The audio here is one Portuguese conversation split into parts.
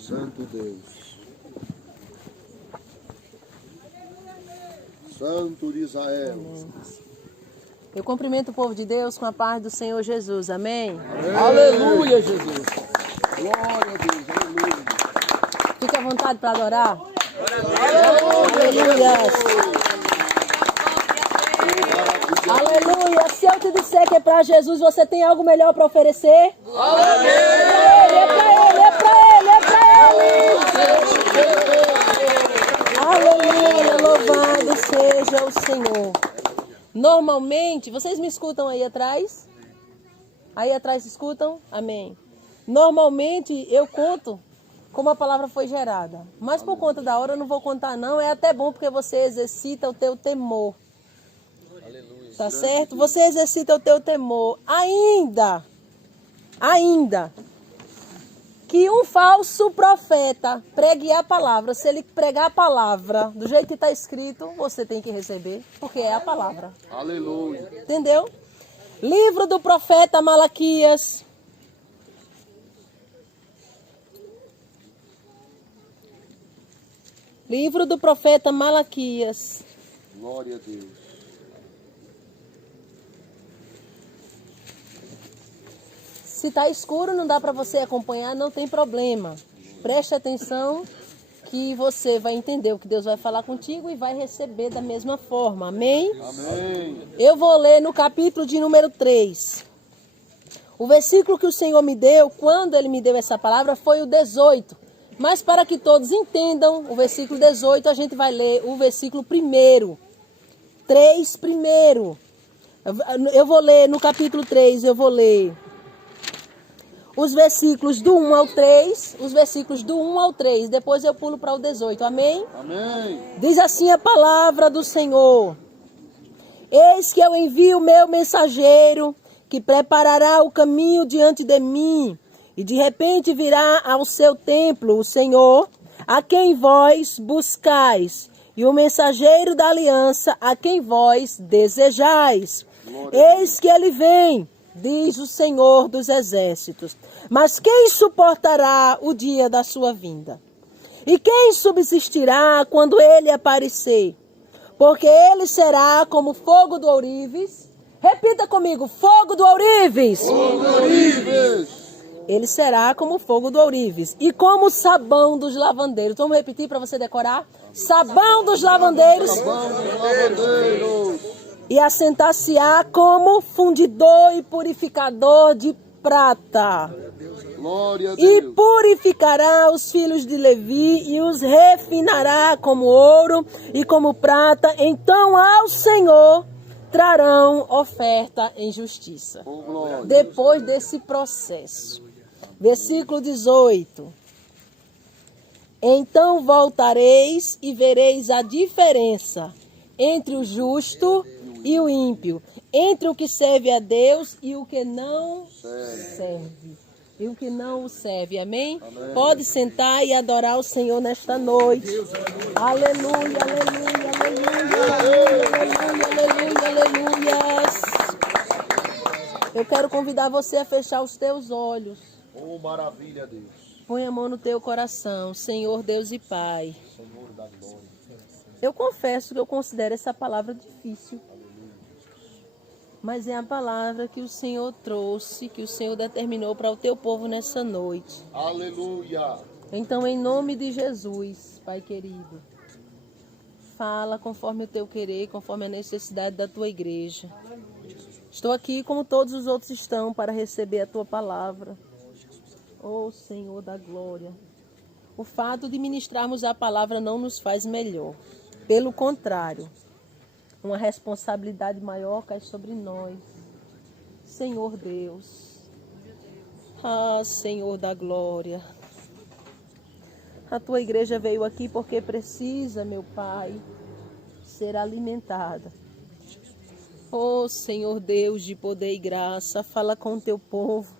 Santo Deus. Santo de Israel. Eu cumprimento o povo de Deus com a paz do Senhor Jesus. Amém? Amém. Aleluia, Jesus. Glória a Deus. Aleluia. Fique à vontade para adorar. Aleluia. Aleluia. Se eu te disser que é para Jesus, você tem algo melhor para oferecer? Aleluia. É para Ele, é para Ele, é para Ele. Aleluia. Louvado seja o Senhor. Normalmente, vocês me escutam aí atrás? Aí atrás escutam? Amém. Normalmente eu conto como a palavra foi gerada. Mas por conta da hora eu não vou contar não. É até bom porque você exercita o teu temor. Aleluia. Tá certo? Você exercita o teu temor. Ainda que um falso profeta pregue a palavra. Se ele pregar a palavra do jeito que está escrito, você tem que receber, porque é a palavra. Aleluia. Entendeu? Livro do profeta Malaquias. Livro do profeta Malaquias. Glória a Deus. Se está escuro, não dá para você acompanhar, não tem problema. Preste atenção que você vai entender o que Deus vai falar contigo e vai receber da mesma forma. Amém? Amém. Eu vou ler no capítulo de número 3. O versículo que o Senhor me deu, quando Ele me deu essa palavra, foi o 18. Mas para que todos entendam o versículo 18, a gente vai ler o versículo 1. 3 primeiro. Eu vou ler no capítulo 3, eu vou ler os versículos do 1 ao 3, os versículos do 1 ao 3, depois eu pulo para o 18, amém? Amém. Diz assim a palavra do Senhor: Eis que eu envio o meu mensageiro, que preparará o caminho diante de mim, e de repente virá ao seu templo o Senhor, a quem vós buscais, e o mensageiro da aliança, a quem vós desejais. Eis que ele vem, diz o Senhor dos exércitos. Mas quem suportará o dia da sua vinda? E quem subsistirá quando ele aparecer? Porque ele será como fogo do ourives. Repita comigo, fogo do ourives. Fogo do ourives. Ele será como fogo do ourives e como sabão dos lavandeiros. Vamos repetir para você decorar? Sabão dos lavandeiros. Sabão dos lavandeiros. E assentar-se-á como fundidor e purificador de prata. Glória a E Deus. purificará os filhos de Levi e os refinará como ouro e como prata. Então ao Senhor trarão oferta em justiça. Oh, glória. Depois desse processo. Versículo 18. Então voltareis e vereis a diferença entre o justo e o ímpio, entre o que serve a Deus e o que não serve. E o que não o serve, amém? Amém. Pode sentar e adorar o Senhor nesta noite. Aleluia, aleluia, aleluia, aleluia, aleluia, aleluia. Eu quero convidar você a fechar os teus olhos. Oh, maravilha, Deus. Põe a mão no teu coração, Senhor Deus e Pai. Senhor da glória. Eu confesso que eu considero essa palavra difícil. Mas é a palavra que o Senhor trouxe, que o Senhor determinou para o teu povo nessa noite. Aleluia. Então, em nome de Jesus, Pai querido, fala conforme o teu querer, conforme a necessidade da tua igreja. Estou aqui como todos os outros estão para receber a tua palavra. Oh, Senhor da glória. O fato de ministrarmos a palavra não nos faz melhor. Pelo contrário, uma responsabilidade maior cai sobre nós. Senhor Deus. Ah, Senhor da glória. A tua igreja veio aqui porque precisa, meu Pai, ser alimentada. Oh, Senhor Deus de poder e graça, fala com o teu povo.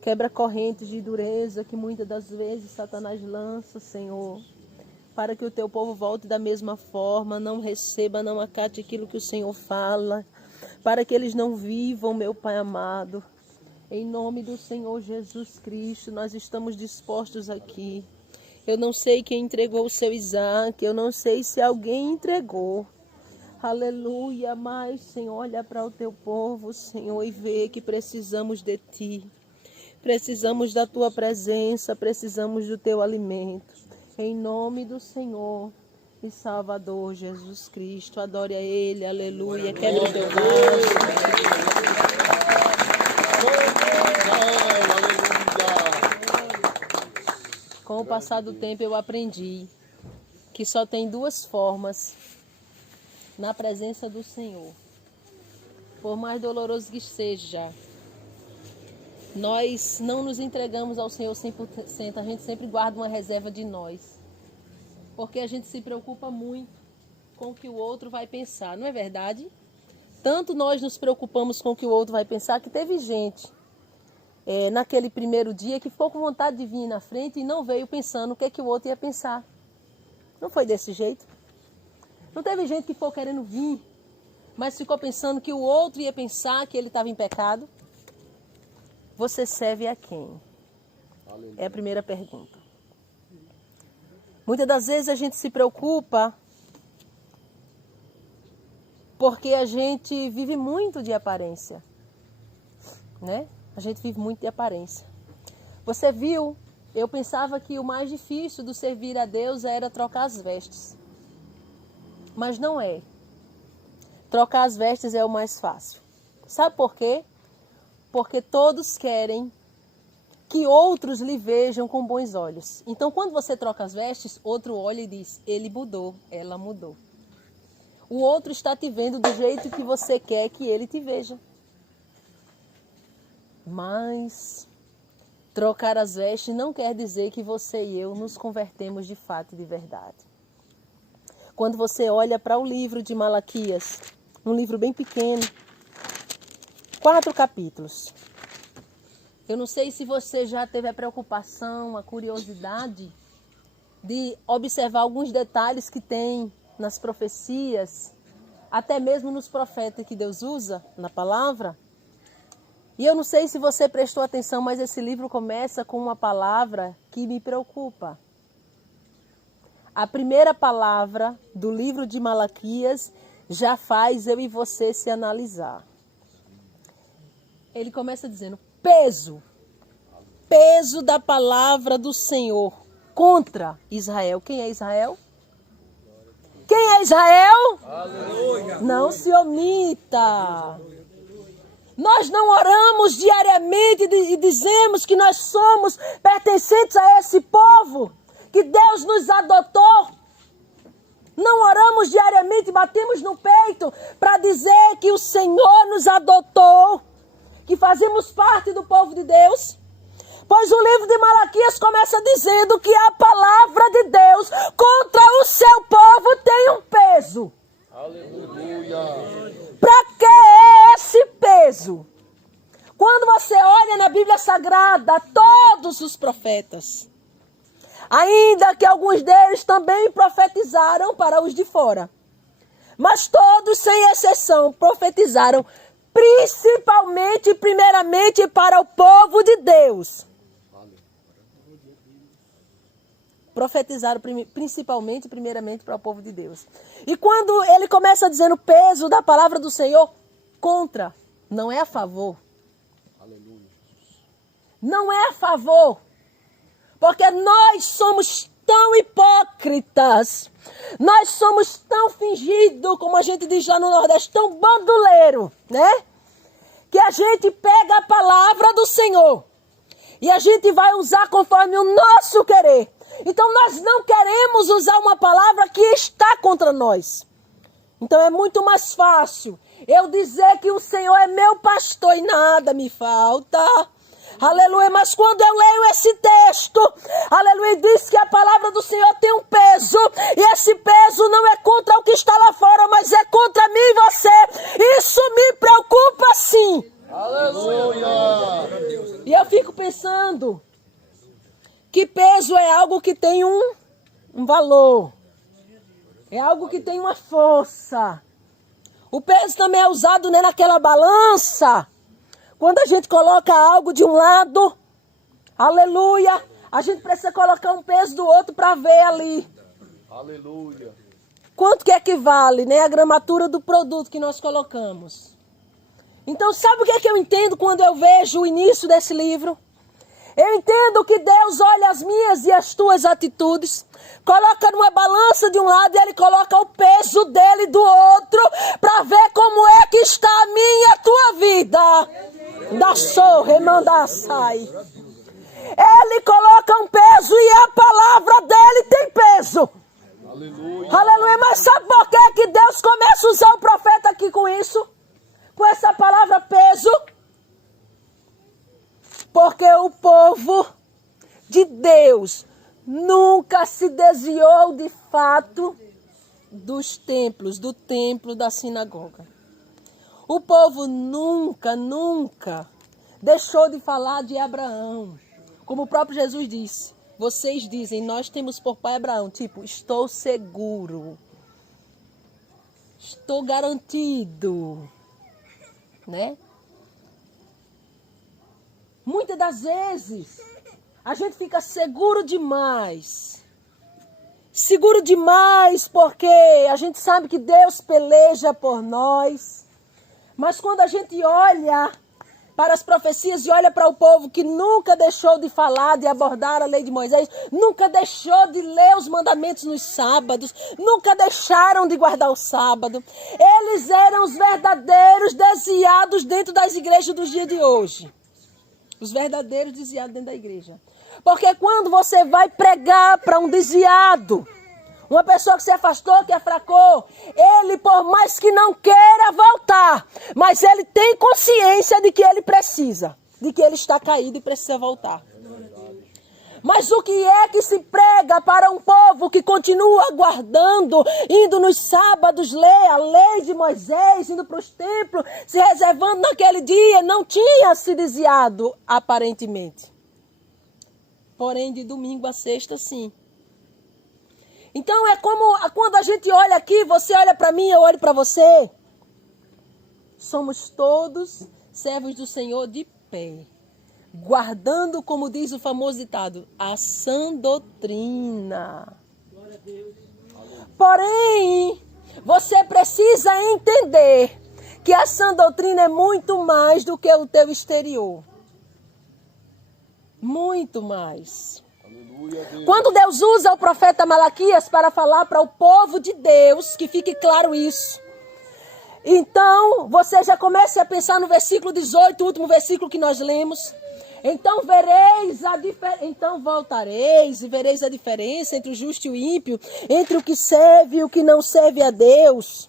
Quebra correntes de dureza que muitas das vezes Satanás lança, Senhor, para que o teu povo volte da mesma forma, não receba, não acate aquilo que o Senhor fala, para que eles não vivam, meu Pai amado. Em nome do Senhor Jesus Cristo, nós estamos dispostos aqui. Eu não sei quem entregou o seu Isaac, eu não sei se alguém entregou. Aleluia, mas, Senhor, olha para o teu povo, Senhor, e vê que precisamos de Ti. Precisamos da Tua presença, precisamos do Teu alimento. Em nome do Senhor e Salvador Jesus Cristo, adore a Ele, aleluia, quebre o teu vaso. Com o passar do tempo eu aprendi que só tem duas formas na presença do Senhor. Por mais doloroso que seja, nós não nos entregamos ao Senhor 100%, a gente sempre guarda uma reserva de nós. Porque a gente se preocupa muito com o que o outro vai pensar, não é verdade? Tanto nós nos preocupamos com o que o outro vai pensar, que teve gente naquele primeiro dia que ficou com vontade de vir na frente e não veio pensando o que, que o outro ia pensar. Não foi desse jeito? Não teve gente que ficou querendo vir, mas ficou pensando que o outro ia pensar que ele estava em pecado? Você serve a quem? É a primeira pergunta. Muitas das vezes a gente se preocupa porque a gente vive muito de aparência, né? A gente vive muito de aparência. Você viu, eu pensava que o mais difícil do servir a Deus era trocar as vestes. Mas não é. Trocar as vestes é o mais fácil. Sabe por quê? Porque todos querem que outros lhe vejam com bons olhos. Então, quando você troca as vestes, outro olha e diz, ele mudou, ela mudou. O outro está te vendo do jeito que você quer que ele te veja. Mas trocar as vestes não quer dizer que você e eu nos convertemos de fato e de verdade. Quando você olha para o livro de Malaquias, um livro bem pequeno, 4 capítulos. Eu não sei se você já teve a preocupação, a curiosidade de observar alguns detalhes que tem nas profecias, até mesmo nos profetas que Deus usa na palavra. E eu não sei se você prestou atenção, mas esse livro começa com uma palavra que me preocupa. A primeira palavra do livro de Malaquias já faz eu e você se analisar. Ele começa dizendo, peso da palavra do Senhor contra Israel. Quem é Israel? Quem é Israel? Aleluia. Não se omita. Nós não oramos diariamente e dizemos que nós somos pertencentes a esse povo, que Deus nos adotou. Não oramos diariamente, batemos no peito para dizer que o Senhor nos adotou, que fazemos parte do povo de Deus. Pois o livro de Malaquias começa dizendo que a palavra de Deus contra o seu povo tem um peso. Aleluia. Para que é esse peso? Quando você olha na Bíblia Sagrada, todos os profetas, ainda que alguns deles também profetizaram para os de fora, mas todos, sem exceção, profetizaram principalmente e primeiramente para o povo de Deus. Profetizaram principalmente, primeiramente para o povo de Deus. E quando ele começa dizendo o peso da palavra do Senhor, contra, não é a favor. Aleluia. Não é a favor. Porque nós somos tão hipócritas, nós somos tão fingidos, como a gente diz lá no Nordeste, tão bandoleiro, né? Que a gente pega a palavra do Senhor e a gente vai usar conforme o nosso querer. Então nós não queremos usar uma palavra que está contra nós. Então é muito mais fácil eu dizer que o Senhor é meu pastor e nada me falta. Aleluia, mas quando eu leio esse texto, aleluia, diz que a palavra do Senhor tem um peso, e esse peso não é contra o que está lá fora, mas é contra mim e você. Isso me preocupa sim. Aleluia. E eu fico pensando que peso é algo que tem um valor, é algo que tem uma força. O peso também é usado, né, naquela balança. Quando a gente coloca algo de um lado, aleluia, a gente precisa colocar um peso do outro para ver ali. Aleluia. Quanto que equivale, né, a gramatura do produto que nós colocamos. Então, sabe o que é que eu entendo quando eu vejo o início desse livro? Eu entendo que Deus olha as minhas e as tuas atitudes, coloca numa balança de um lado e Ele coloca o peso dele do outro, para ver como é que está a minha e a tua vida. Da sorra, manda sai. Ele coloca um peso e a palavra dele tem peso. Aleluia. Aleluia, mas sabe por que Deus começa a usar o profeta aqui com isso? Com essa palavra peso? Porque o povo de Deus nunca se desviou de fato dos templos, do templo da sinagoga. O povo nunca deixou de falar de Abraão. Como o próprio Jesus disse, vocês dizem, nós temos por pai Abraão. Tipo, estou seguro, estou garantido, né? Muitas das vezes, a gente fica seguro demais. Seguro demais porque a gente sabe que Deus peleja por nós. Mas quando a gente olha para as profecias e olha para o povo que nunca deixou de falar, de abordar a lei de Moisés, nunca deixou de ler os mandamentos nos sábados, nunca deixaram de guardar o sábado. Eles eram os verdadeiros desviados dentro das igrejas dos dias de hoje. Os verdadeiros desviados dentro da igreja. Porque quando você vai pregar para um desviado, uma pessoa que se afastou, que afracou, ele, por mais que não queira voltar, mas ele tem consciência de que ele precisa, de que ele está caído e precisa voltar. Mas o que é que se prega para um povo que continua guardando, indo nos sábados ler a lei de Moisés, indo para os templos, se reservando naquele dia, não tinha se desviado aparentemente. Porém, de domingo a sexta, sim. Então é como quando a gente olha aqui, você olha para mim, eu olho para você. Somos todos servos do Senhor de pé. Guardando, como diz o famoso ditado, a sã doutrina. Porém, você precisa entender que a sã doutrina é muito mais do que o teu exterior. Muito mais. Quando Deus usa o profeta Malaquias para falar para o povo de Deus, que fique claro isso. Então, você já comece a pensar no versículo 18, o último versículo que nós lemos. Então então voltareis e vereis a diferença entre o justo e o ímpio, entre o que serve e o que não serve a Deus.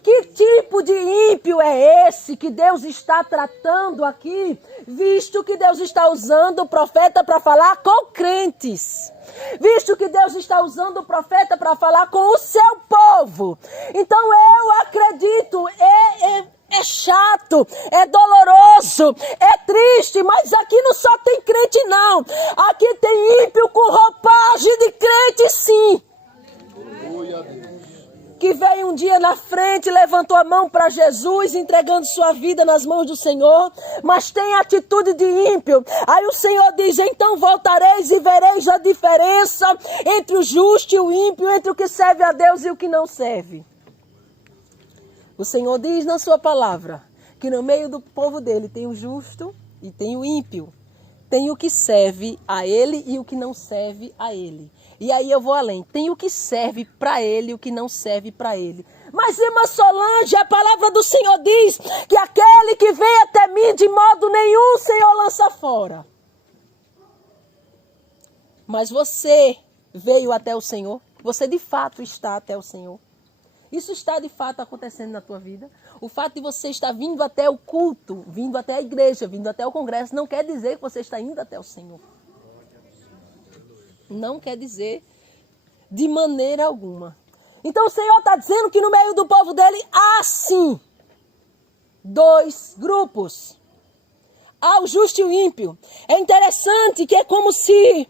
Que tipo de ímpio é esse que Deus está tratando aqui, visto que Deus está usando o profeta para falar com crentes? Visto que Deus está usando o profeta para falar com o seu povo. Então eu acredito, é chato, é doloroso, é triste, mas aqui não só tem crente não. Aqui tem ímpio com roupagem de crente sim. Aleluia, Deus. Que veio um dia na frente, levantou a mão para Jesus, entregando sua vida nas mãos do Senhor, mas tem atitude de ímpio. Aí o Senhor diz, então voltareis e vereis a diferença entre o justo e o ímpio, entre o que serve a Deus e o que não serve. O Senhor diz na sua palavra, que no meio do povo dele tem o justo e tem o ímpio. Tem o que serve a ele e o que não serve a ele. E aí eu vou além. Tem o que serve para ele e o que não serve para ele. Mas, irmã Solange, a palavra do Senhor diz que aquele que vem até mim, de modo nenhum, o Senhor lança fora. Mas você veio até o Senhor? Você de fato está até o Senhor? Isso está de fato acontecendo na tua vida? O fato de você estar vindo até o culto, vindo até a igreja, vindo até o congresso, não quer dizer que você está indo até o Senhor. Não quer dizer de maneira alguma. Então o Senhor está dizendo que no meio do povo dele há sim 2 grupos. Há o justo e o ímpio. É interessante que é como se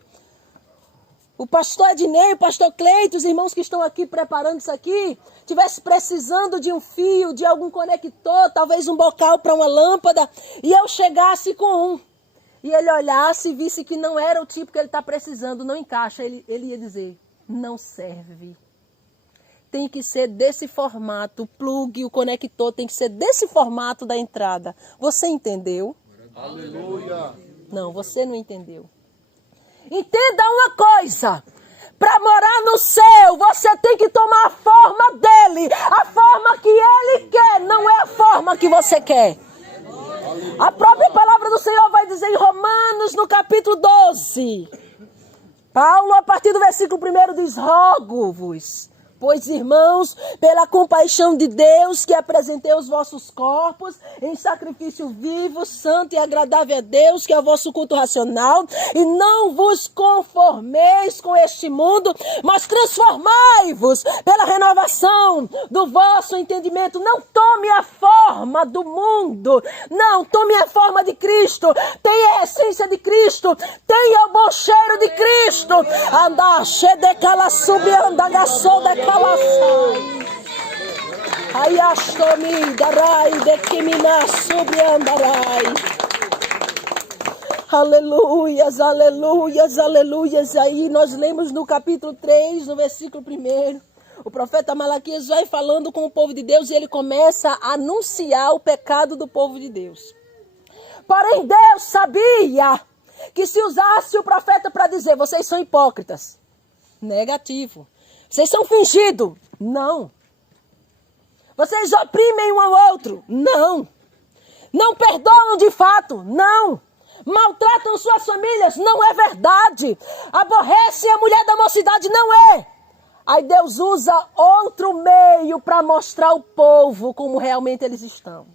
o pastor Ednei, o pastor Cleito, os irmãos que estão aqui preparando isso aqui, tivesse precisando de um fio, de algum conector, talvez um bocal para uma lâmpada, e eu chegasse com um, e ele olhasse e visse que não era o tipo que ele está precisando, não encaixa, ele ia dizer, não serve. Tem que ser desse formato, o plug, o conector tem que ser desse formato da entrada. Você entendeu? Aleluia. Não, você não entendeu. Entenda uma coisa, para morar no céu, você tem que tomar a forma dele, a forma que ele quer, não é a forma que você quer. A própria palavra do Senhor vai dizer em Romanos, no capítulo 12, Paulo, a partir do versículo 1, diz, rogo-vos, pois, irmãos, pela compaixão de Deus, que apresentei os vossos corpos em sacrifício vivo, santo e agradável a Deus, que é o vosso culto racional, e não vos conformeis com este mundo, mas transformai-vos pela renovação do vosso entendimento. Não tome a forma do mundo, não, tome a forma de Cristo, tenha a essência de Cristo, tenha o bom cheiro de Cristo. Anda, xedecala, subi, anda, gaçou, Kalasai. Ayastomi darai de kimina sobre andarai. Aleluias, aleluias, aleluias. Aí nós lemos no capítulo 3, no versículo 1, o profeta Malaquias vai falando com o povo de Deus e ele começa a anunciar o pecado do povo de Deus. Porém, Deus sabia que se usasse o profeta para dizer, vocês são hipócritas. Negativo. Vocês são fingidos? Não. Vocês oprimem um ao outro? Não. Não perdoam de fato? Não. Maltratam suas famílias? Não é verdade. Aborrecem a mulher da mocidade? Não é. Aí Deus usa outro meio para mostrar ao povo como realmente eles estão.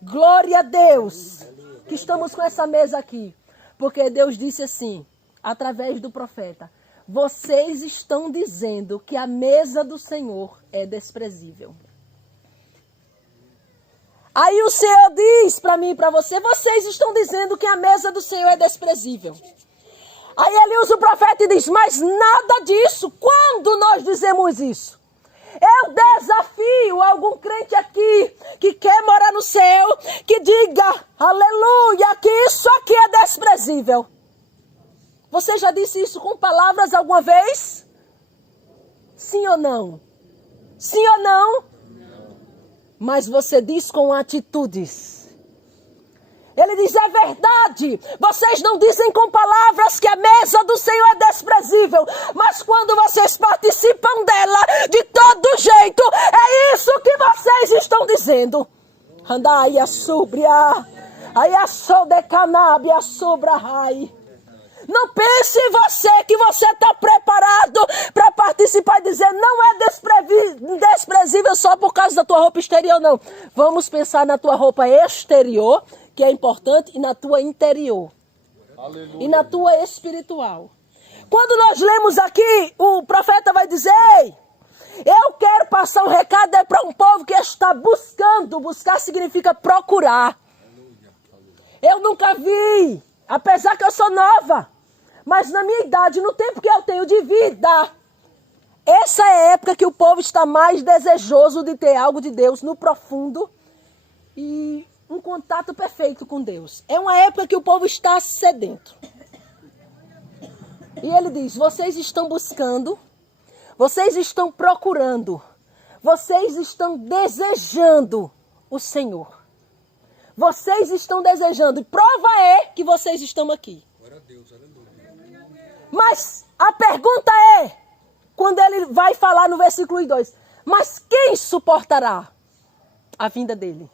Glória a Deus que estamos com essa mesa aqui. Porque Deus disse assim, através do profeta, vocês estão dizendo que a mesa do Senhor é desprezível. Aí o Senhor diz para mim e para você, vocês estão dizendo que a mesa do Senhor é desprezível. Aí ele usa o profeta e diz, mas nada disso. Quando nós dizemos isso? Eu desafio algum crente aqui que quer morar no céu, que diga, aleluia, que isso aqui é desprezível. Você já disse isso com palavras alguma vez? Sim ou não? Sim ou não? Mas você diz com atitudes. Ele diz, é verdade. Vocês não dizem com palavras que a mesa do Senhor é desprezível. Mas quando vocês participam dela, de todo jeito, é isso que vocês estão dizendo. Andai a subria, aí a so de canabe, a sobra rai. Não pense em você que você está preparado para participar e dizer não é desprezível só por causa da tua roupa exterior, não. Vamos pensar na tua roupa exterior, que é importante, e na tua interior. Aleluia. E na tua espiritual. Quando nós lemos aqui, o profeta vai dizer, ei, eu quero passar um recado para um povo que está buscando. Buscar significa procurar. Eu nunca vi, apesar que eu sou nova, mas na minha idade, no tempo que eu tenho de vida, essa é a época que o povo está mais desejoso de ter algo de Deus no profundo e um contato perfeito com Deus. É uma época que o povo está sedento. E ele diz, vocês estão buscando, vocês estão procurando, vocês estão desejando o Senhor. Vocês estão desejando, e prova é que vocês estão aqui. Mas a pergunta é, quando ele vai falar no versículo 2, mas quem suportará a vinda dele?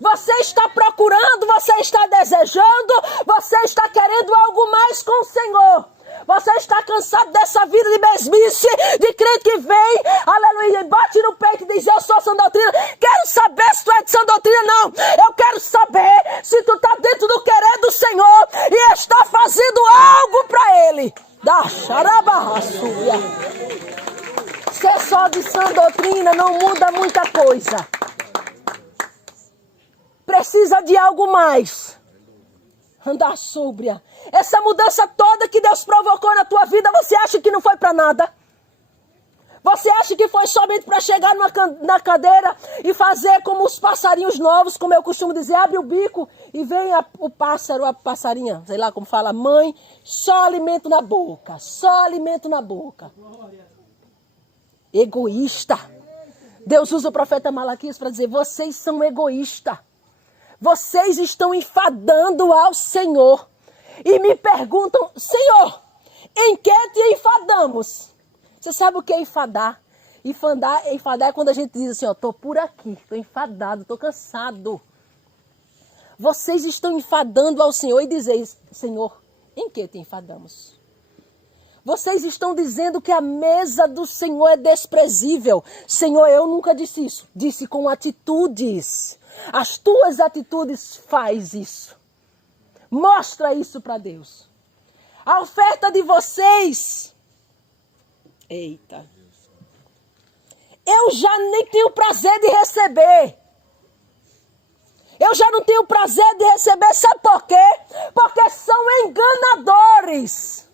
Você está procurando, você está desejando, você está querendo algo mais com o Senhor. Você está cansado dessa vida de mesmice, de crente que vem, aleluia, bate no peito e diz, eu sou sã doutrina. Quero saber se tu é de sã doutrina, não. Eu quero saber se tu está dentro do querer do Senhor e está fazendo algo para Ele. Da xarabarraçúria. Ser só de sã doutrina não muda muita coisa. Precisa de algo mais. Andar súbria. Essa mudança toda que Deus provocou na tua vida, você acha que não foi para nada? Você acha que foi somente para chegar na cadeira e fazer como os passarinhos novos, como eu costumo dizer, abre o bico e vem o pássaro, a passarinha, sei lá como fala, mãe, só alimento na boca, só alimento na boca. Egoísta. Deus usa o profeta Malaquias para dizer, vocês são egoístas. Vocês estão enfadando ao Senhor. E me perguntam, Senhor, em que te enfadamos? Você sabe o que é enfadar? Enfadar é quando a gente diz assim, ó, tô por aqui, tô enfadado, tô cansado. Vocês estão enfadando ao Senhor e dizem, Senhor, em que te enfadamos? Vocês estão dizendo que a mesa do Senhor é desprezível. Senhor, eu nunca disse isso. Disse com atitudes. As tuas atitudes faz isso. Mostra isso para Deus. A oferta de vocês... Eita. Eu já nem tenho prazer de receber. Eu já não tenho prazer de receber. Sabe por quê? Porque são enganadores.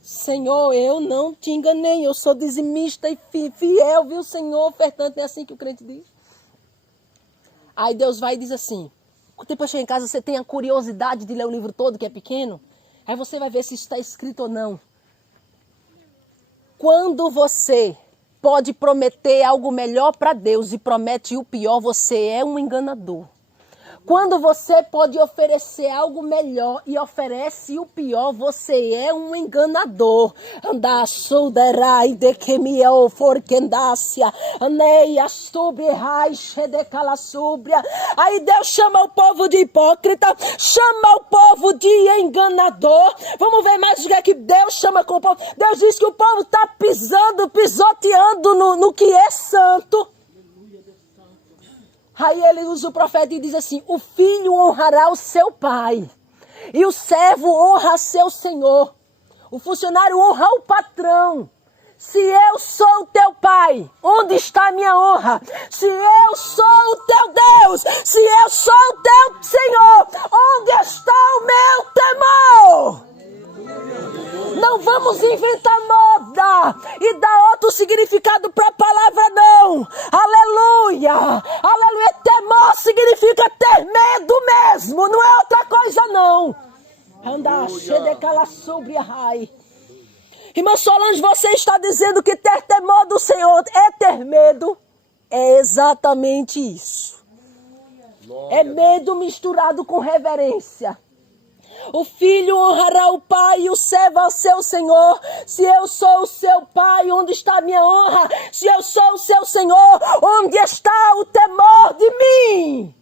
Senhor, eu não te enganei. Eu sou dizimista e fiel, viu, Senhor? Ofertante, é assim que o crente diz. Aí Deus vai e diz assim. Depois chega em casa, você tem a curiosidade de ler o livro todo, que é pequeno. Aí você vai ver se isso está escrito ou não. Quando você pode prometer algo melhor para Deus e promete o pior, você é um enganador. Quando você pode oferecer algo melhor e oferece o pior, você é um enganador. Aí Deus chama o povo de hipócrita, chama o povo de enganador. Vamos ver mais o que Deus chama com o povo. Deus diz que o povo está pisoteando no que é santo. Aí ele usa o profeta e diz assim, o filho honrará o seu pai e o servo honra seu senhor. O funcionário honra o patrão. Se eu sou o teu pai, onde está a minha honra? Se eu sou o teu Deus, se eu sou o teu Senhor, onde está o meu temor? Não vamos inventar moda e dar outro significado para a palavra, não. Aleluia! Aleluia! Temor significa ter medo mesmo, não é outra coisa, não. Andar xedecala sobre a rai. Irmã Solange, você está dizendo que ter temor do Senhor é ter medo? É exatamente isso. É medo misturado com reverência. O filho honrará o pai e o servo ao seu senhor. Se eu sou o seu pai, onde está a minha honra? Se eu sou o seu senhor, onde está o temor de mim?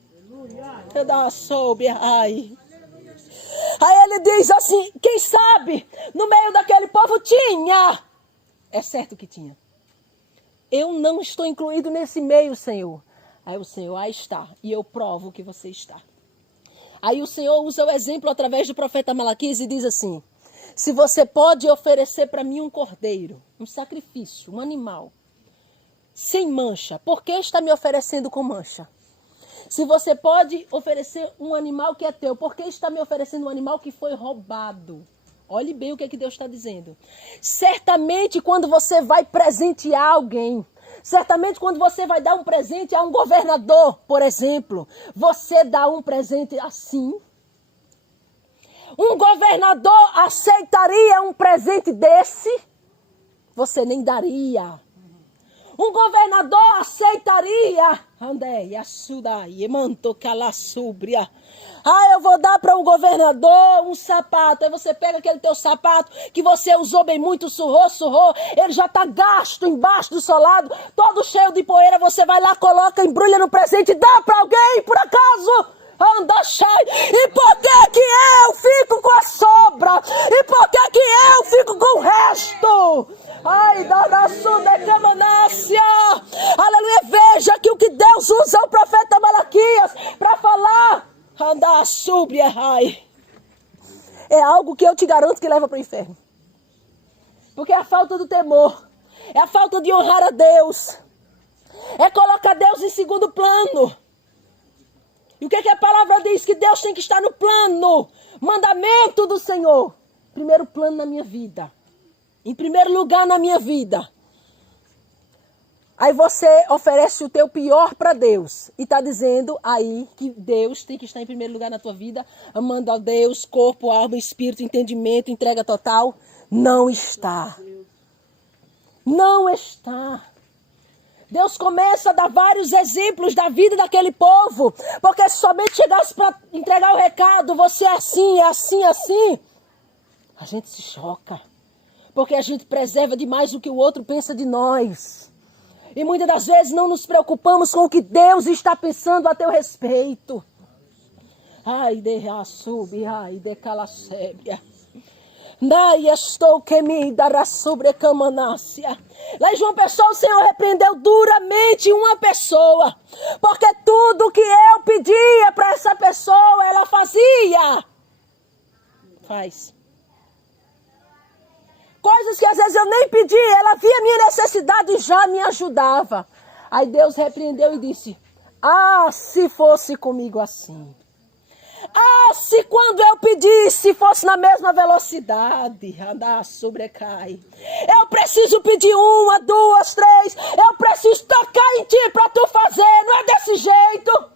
Aí ele diz assim, quem sabe, no meio daquele povo tinha. É certo que tinha. Eu não estou incluído nesse meio, Senhor. Aí o Senhor, aí está, e eu provo que você está. Aí o Senhor usa o exemplo através do profeta Malaquias e diz assim, se você pode oferecer para mim um cordeiro, um sacrifício, um animal, sem mancha, por que está me oferecendo com mancha? Se você pode oferecer um animal que é teu, por que está me oferecendo um animal que foi roubado? Olhe bem o que é que Deus está dizendo. Certamente quando você vai presentear alguém, certamente quando você vai dar um presente a um governador, por exemplo, você dá um presente assim. Um governador aceitaria um presente desse? Você nem daria. Um governador aceitaria? Eu vou dar para um governador um sapato. Aí você pega aquele teu sapato que você usou bem muito, surrou. Ele já está gasto embaixo do solado, todo cheio de poeira. Você vai lá, coloca, embrulha no presente e dá para alguém, por acaso? E por que eu fico com a sobra? E por que eu fico com o resto? Ai, da sua camanácia. Aleluia, veja que o que Deus usa o profeta Malaquias para falar. Andar sobre é algo que eu te garanto que leva para o inferno. Porque é a falta do temor. É a falta de honrar a Deus. É colocar Deus em segundo plano. E o que a palavra diz? Que Deus tem que estar no plano, mandamento do Senhor. Primeiro plano na minha vida. Em primeiro lugar na minha vida. Aí você oferece o teu pior para Deus. E está dizendo aí que Deus tem que estar em primeiro lugar na tua vida. Amando a Deus, corpo, alma, espírito, entendimento, entrega total. Não está. Não está. Deus começa a dar vários exemplos da vida daquele povo. Porque se somente chegasse para entregar o recado, você é assim, assim. A gente se choca. Porque a gente preserva demais o que o outro pensa de nós. E muitas das vezes não nos preocupamos com o que Deus está pensando a teu respeito. Ai, de açúbia, ai, de calacébia. Dai estou que me dará sobre camanácia. Lá em João Pessoa, o Senhor repreendeu duramente uma pessoa. Porque tudo que eu pedia para essa pessoa, ela fazia. Faz. Coisas que às vezes eu nem pedi, ela via a minha necessidade e já me ajudava. Aí Deus repreendeu e disse, se fosse comigo assim. Se quando eu pedisse fosse na mesma velocidade, andar sobrecai. Eu preciso pedir 1, 2, 3, eu preciso tocar em ti para tu fazer, não é desse jeito.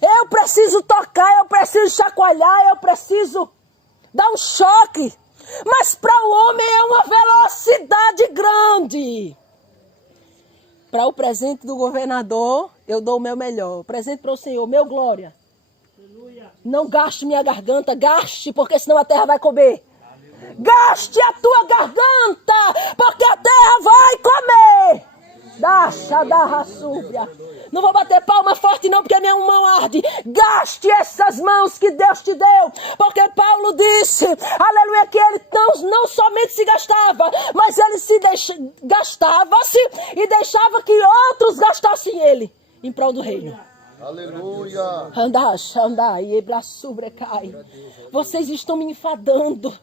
Eu preciso tocar, eu preciso chacoalhar, eu preciso dar um choque. Mas para o homem é uma velocidade grande. Para o presente do governador, eu dou o meu melhor. Presente para o Senhor, meu glória. Aleluia. Não gaste minha garganta, gaste, porque senão a terra vai comer. Aleluia. Gaste a tua garganta, porque a terra vai comer. Dacha da raçúbia. Não vou bater palma forte não, porque minha mão arde. Gaste essas mãos que Deus te deu. Porque Paulo disse, aleluia, que ele não somente se gastava, mas ele gastava-se e deixava que outros gastassem ele em prol do reino. Aleluia. Andai, ebraçubrecai. Vocês estão me enfadando.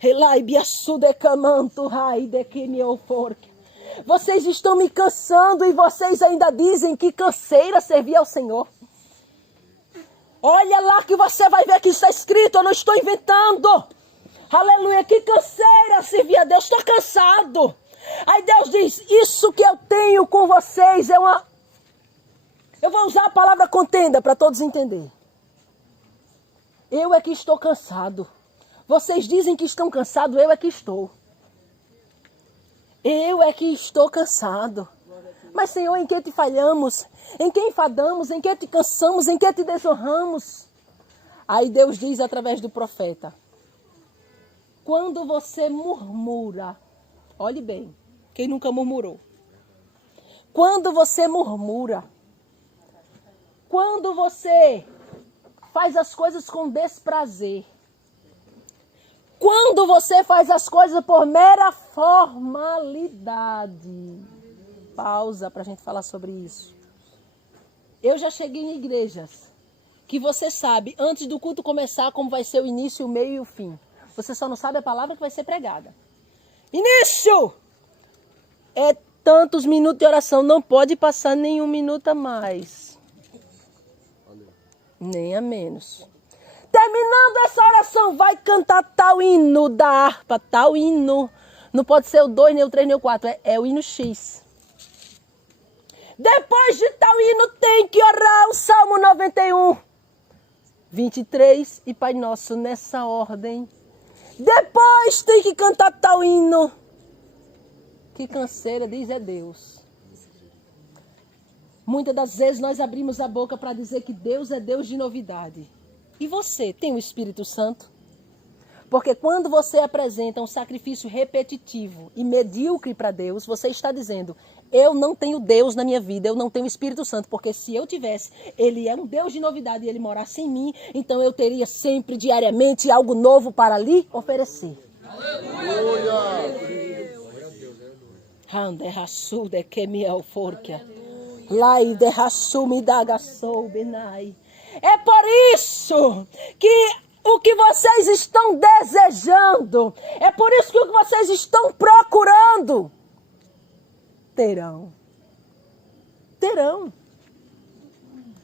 Elai biaçudecamanto, rai de que me euforque. Vocês estão me cansando e vocês ainda dizem que canseira servir ao Senhor. Olha lá que você vai ver que está escrito, eu não estou inventando. Aleluia, que canseira servir a Deus, estou cansado. Aí Deus diz, isso que eu tenho com vocês é uma... Eu vou usar a palavra contenda para todos entenderem. Eu é que estou cansado. Vocês dizem que estão cansados, eu é que estou. Eu é que estou cansado. Mas, Senhor, em que te falhamos? Em que enfadamos? Em que te cansamos? Em que te desonramos? Aí Deus diz através do profeta. Quando você murmura, olhe bem, quem nunca murmurou? Quando você murmura, quando você faz as coisas com desprazer, quando você faz as coisas por mera formalidade. Pausa para a gente falar sobre isso. Eu já cheguei em igrejas que você sabe, antes do culto começar, como vai ser o início, o meio e o fim. Você só não sabe a palavra que vai ser pregada. Início! É tantos minutos de oração, não pode passar nenhum minuto a mais. Nem a menos. Terminando essa oração, vai cantar tal hino da harpa, tal hino. Não pode ser o 2, nem o 3, nem o 4, é o hino X. Depois de tal hino tem que orar o Salmo 91, 23 e Pai Nosso nessa ordem. Depois tem que cantar tal hino. Que canseira, diz é Deus. Muitas das vezes nós abrimos a boca para dizer que Deus é Deus de novidade. E você tem o Espírito Santo? Porque quando você apresenta um sacrifício repetitivo e medíocre para Deus, você está dizendo, eu não tenho Deus na minha vida, eu não tenho o Espírito Santo, porque se eu tivesse, Ele é um Deus de novidade e Ele morasse em mim, então eu teria sempre, diariamente, algo novo para lhe oferecer. Aleluia! É por isso que o que vocês estão desejando, é por isso que o que vocês estão procurando, terão. Terão.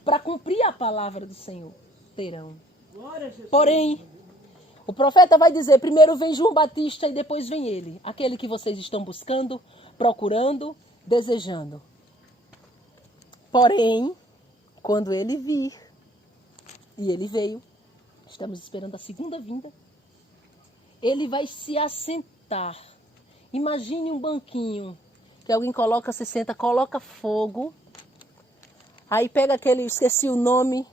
para cumprir a palavra do Senhor. Terão. Porém, o profeta vai dizer, primeiro vem João Batista e depois vem ele. Aquele que vocês estão buscando, procurando, desejando. Porém, quando ele vir, e ele veio, estamos esperando a segunda vinda, ele vai se assentar. Imagine um banquinho que alguém coloca, se senta, coloca fogo. Aí pega aquele, esqueci o nome,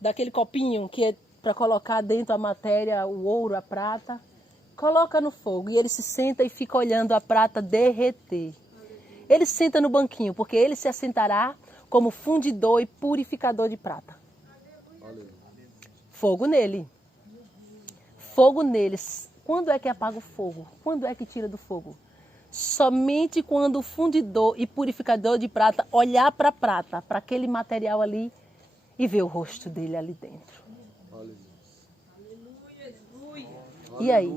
daquele copinho que é para colocar dentro a matéria, o ouro, a prata. Coloca no fogo e ele se senta e fica olhando a prata derreter. Ele senta no banquinho, porque ele se assentará como fundidor e purificador de prata. Fogo nele. Fogo neles. Quando é que apaga o fogo? Quando é que tira do fogo? Somente quando o fundidor e purificador de prata olhar para a prata, para aquele material ali, e ver o rosto dele ali dentro. E aí?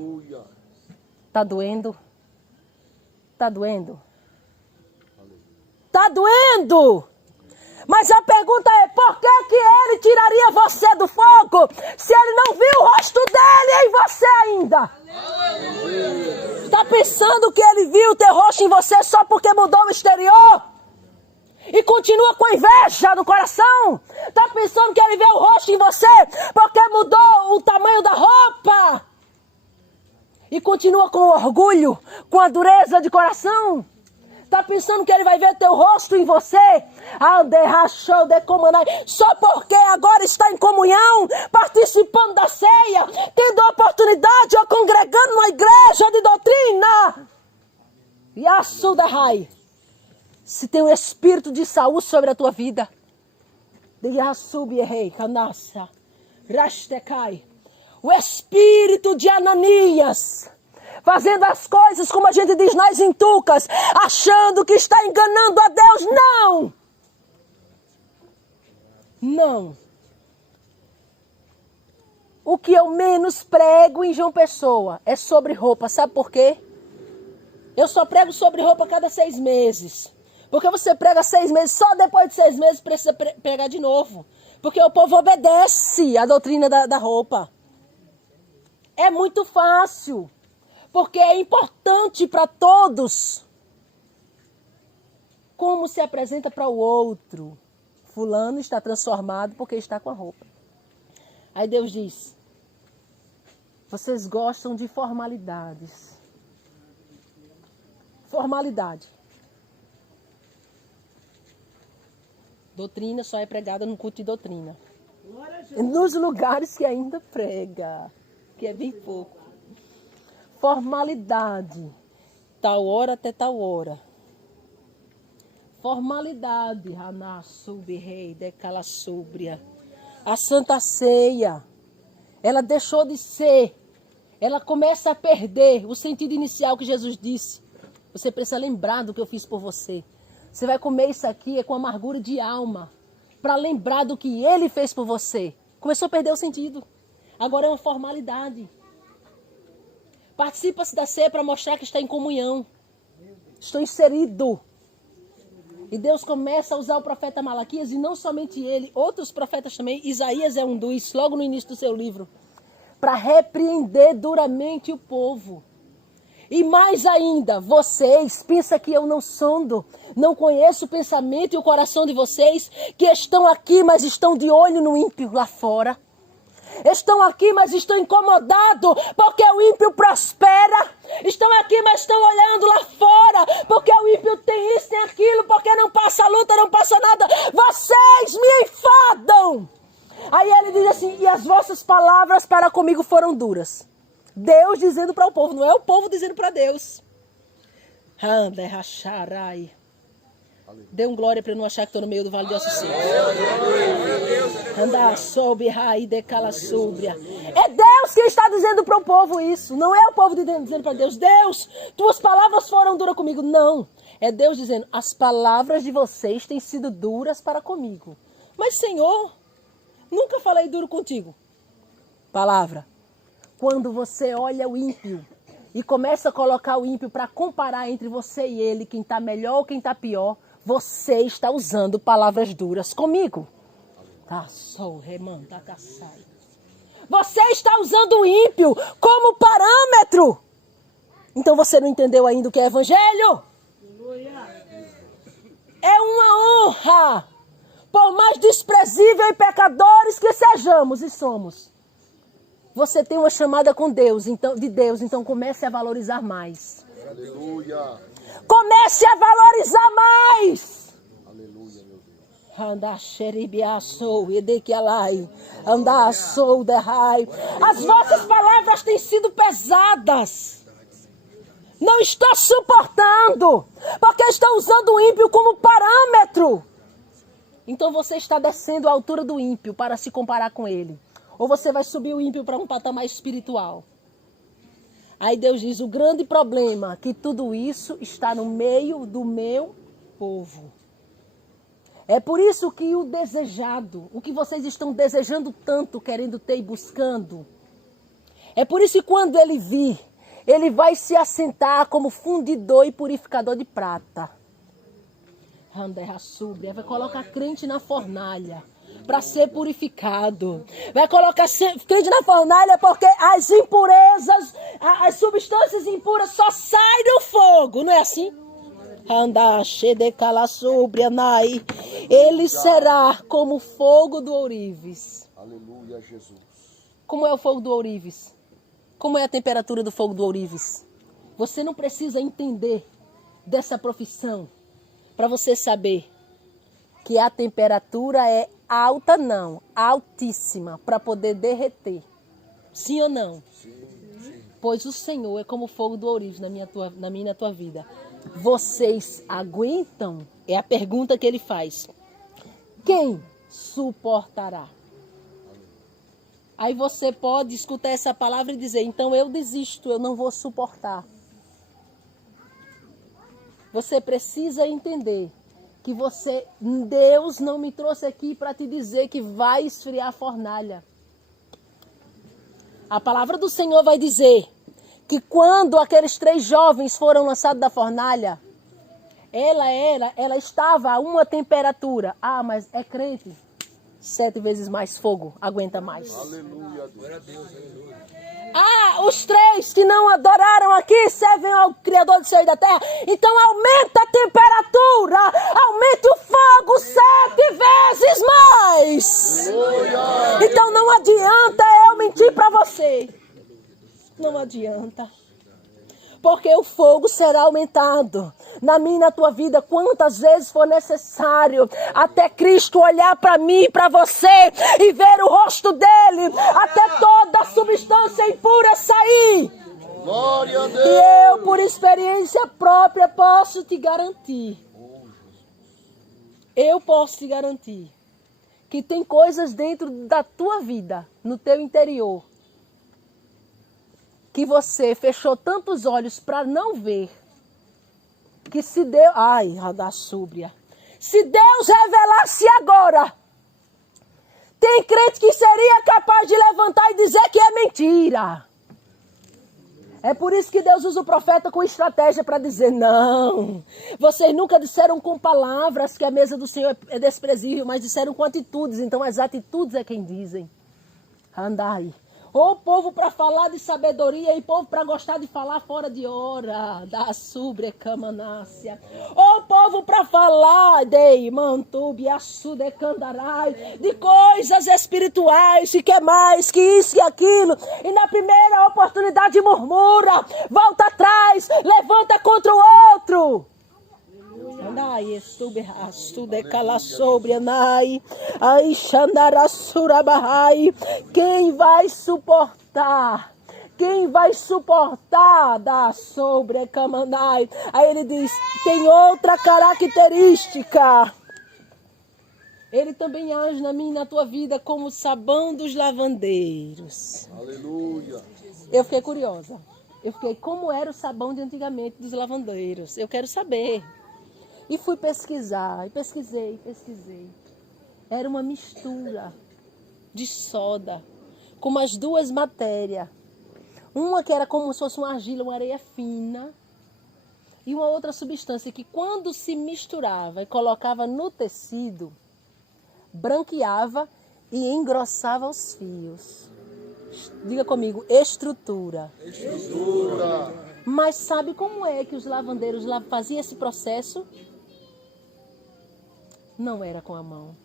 Tá doendo? Tá doendo? Tá doendo! Mas a pergunta é, por que que ele tiraria você do fogo se ele não viu o rosto dele em você ainda? Está pensando que ele viu o teu rosto em você só porque mudou o exterior? E continua com inveja no coração? Está pensando que ele vê o rosto em você porque mudou o tamanho da roupa? E continua com orgulho, com a dureza de coração? Está pensando que ele vai ver teu rosto em você? Só porque agora está em comunhão, participando da ceia, tendo a oportunidade ou congregando na igreja de doutrina. Yasudahai. Se tem o espírito de Saul sobre a tua vida, o espírito de Ananias, fazendo as coisas como a gente diz nas entucas, achando que está enganando a Deus. Não! Não. O que eu menos prego em João Pessoa é sobre roupa. Sabe por quê? Eu só prego sobre roupa a cada 6 meses. Porque você prega 6 meses, só depois de 6 meses precisa pregar de novo. Porque o povo obedece à doutrina da roupa. É muito fácil. Porque é importante para todos como se apresenta para o outro. Fulano está transformado porque está com a roupa. Aí Deus diz, vocês gostam de formalidades. Formalidade. Doutrina só é pregada no culto de doutrina. Nos lugares que ainda prega, que é bem pouco. Formalidade. Tal hora até tal hora. Formalidade. Haná, sub, rei, decala, súbria. A Santa Ceia. Ela deixou de ser. Ela começa a perder o sentido inicial que Jesus disse. Você precisa lembrar do que eu fiz por você. Você vai comer isso aqui com amargura de alma. Para lembrar do que ele fez por você. Começou a perder o sentido. Agora é uma formalidade. Participa-se da ceia para mostrar que está em comunhão. Estou inserido. E Deus começa a usar o profeta Malaquias, e não somente ele, outros profetas também. Isaías é um dos, logo no início do seu livro. Para repreender duramente o povo. E mais ainda, vocês, pensa que eu não sondo, não conheço o pensamento e o coração de vocês, que estão aqui, mas estão de olho no ímpio lá fora. Estão aqui, mas estão incomodados porque o ímpio prospera. Estão aqui, mas estão olhando lá fora porque o ímpio tem isso, tem aquilo, porque não passa luta, não passa nada. Vocês me enfadam. Aí ele diz assim, e as vossas palavras para comigo foram duras. Deus dizendo para o povo, não é o povo dizendo para Deus. Dê um glória para eu não achar que estou no meio do vale de ossos secos. Andar soube, rai, decala súbria. É Deus que está dizendo para o povo isso. Não é o povo dizendo para Deus, Deus, tuas palavras foram duras comigo. Não. É Deus dizendo, as palavras de vocês têm sido duras para comigo. Mas Senhor, nunca falei duro contigo. Palavra. Quando você olha o ímpio e começa a colocar o ímpio para comparar entre você e ele, quem está melhor ou quem está pior, Você está usando palavras duras comigo. Tá, sou remanda, tá, sai. Você está usando o ímpio como parâmetro. Então você não entendeu ainda o que é evangelho? É uma honra. Por mais desprezível e pecadores que sejamos e somos. Você tem uma chamada com Deus, então comece a valorizar mais. Aleluia. Comece a valorizar mais. Aleluia, meu Deus. Anda xeribiaçou, edequialai, anda sou derrai. As vossas palavras têm sido pesadas. Não estou suportando, porque estou usando o ímpio como parâmetro. Então você está descendo à altura do ímpio para se comparar com ele. Ou você vai subir o ímpio para um patamar espiritual. Aí Deus diz, o grande problema é que tudo isso está no meio do meu povo. É por isso que o desejado, o que vocês estão desejando tanto, querendo ter e buscando, é por isso que quando ele vir, ele vai se assentar como fundidor e purificador de prata. Vai colocar crente na fornalha para ser purificado. Vai colocar crente na fornalha porque as impurezas, as substâncias impuras só saem do fogo, não é assim? Ele será como o fogo do ourives. Aleluia, Jesus. Como é o fogo do ourives? Como é a temperatura do fogo do ourives? Você não precisa entender dessa profissão para você saber que a temperatura é alta, não, altíssima, para poder derreter. Sim ou não? Sim, sim. Pois o Senhor é como o fogo do ourives na minha e na tua vida. Vocês aguentam? É a pergunta que ele faz. Quem suportará? Aí você pode escutar essa palavra e dizer, então eu desisto, eu não vou suportar. Você precisa entender que Deus não me trouxe aqui para te dizer que vai esfriar a fornalha. A palavra do Senhor vai dizer que quando aqueles 3 jovens foram lançados da fornalha, ela estava a uma temperatura. Ah, mas é crente. 7 vezes mais fogo, aguenta mais. Aleluia, Deus. Ah, os 3 que não adoraram aqui servem ao Criador do céu e da terra. Então aumenta a temperatura, aumenta o fogo 7 vezes mais. Aleluia. Então não adianta eu mentir para você. Não adianta. Porque o fogo será aumentado na minha e na tua vida quantas vezes for necessário, até Cristo olhar para mim e para você e ver o rosto dele, até toda a substância impura sair. Glória a Deus. E eu, por experiência própria, posso te garantir. Eu posso te garantir que tem coisas dentro da tua vida, no teu interior, que você fechou tantos olhos para não ver, que se Deus... Ai, radassúbria. Se Deus revelasse agora, tem crente que seria capaz de levantar e dizer que é mentira. É por isso que Deus usa o profeta com estratégia para dizer, não, vocês nunca disseram com palavras que a mesa do Senhor é desprezível, mas disseram com atitudes, então as atitudes é quem dizem. Andai. Ou povo para falar de sabedoria e povo para gostar de falar fora de hora, da subrecamanácia. Ou povo para falar de mantube, assudecandarai, de coisas espirituais, e que mais, que isso e aquilo. E na primeira oportunidade murmura, volta atrás, levanta contra o outro. Andai, estude cala sobre anai, ai xandarassurabahai. Quem vai suportar? Quem vai suportar da sobrecamanai? Aí ele diz, tem outra característica. Ele também age na minha e na tua vida como o sabão dos lavandeiros. Aleluia. Eu fiquei curiosa. Como era o sabão de antigamente dos lavandeiros? Eu quero saber. E fui pesquisar, e pesquisei. Era uma mistura de soda com umas 2 matérias. Uma que era como se fosse uma argila, uma areia fina. E uma outra substância que quando se misturava e colocava no tecido, branqueava e engrossava os fios. Diga comigo, estrutura. Estrutura. Mas sabe como é que os lavandeiros faziam esse processo? Não era com a mão.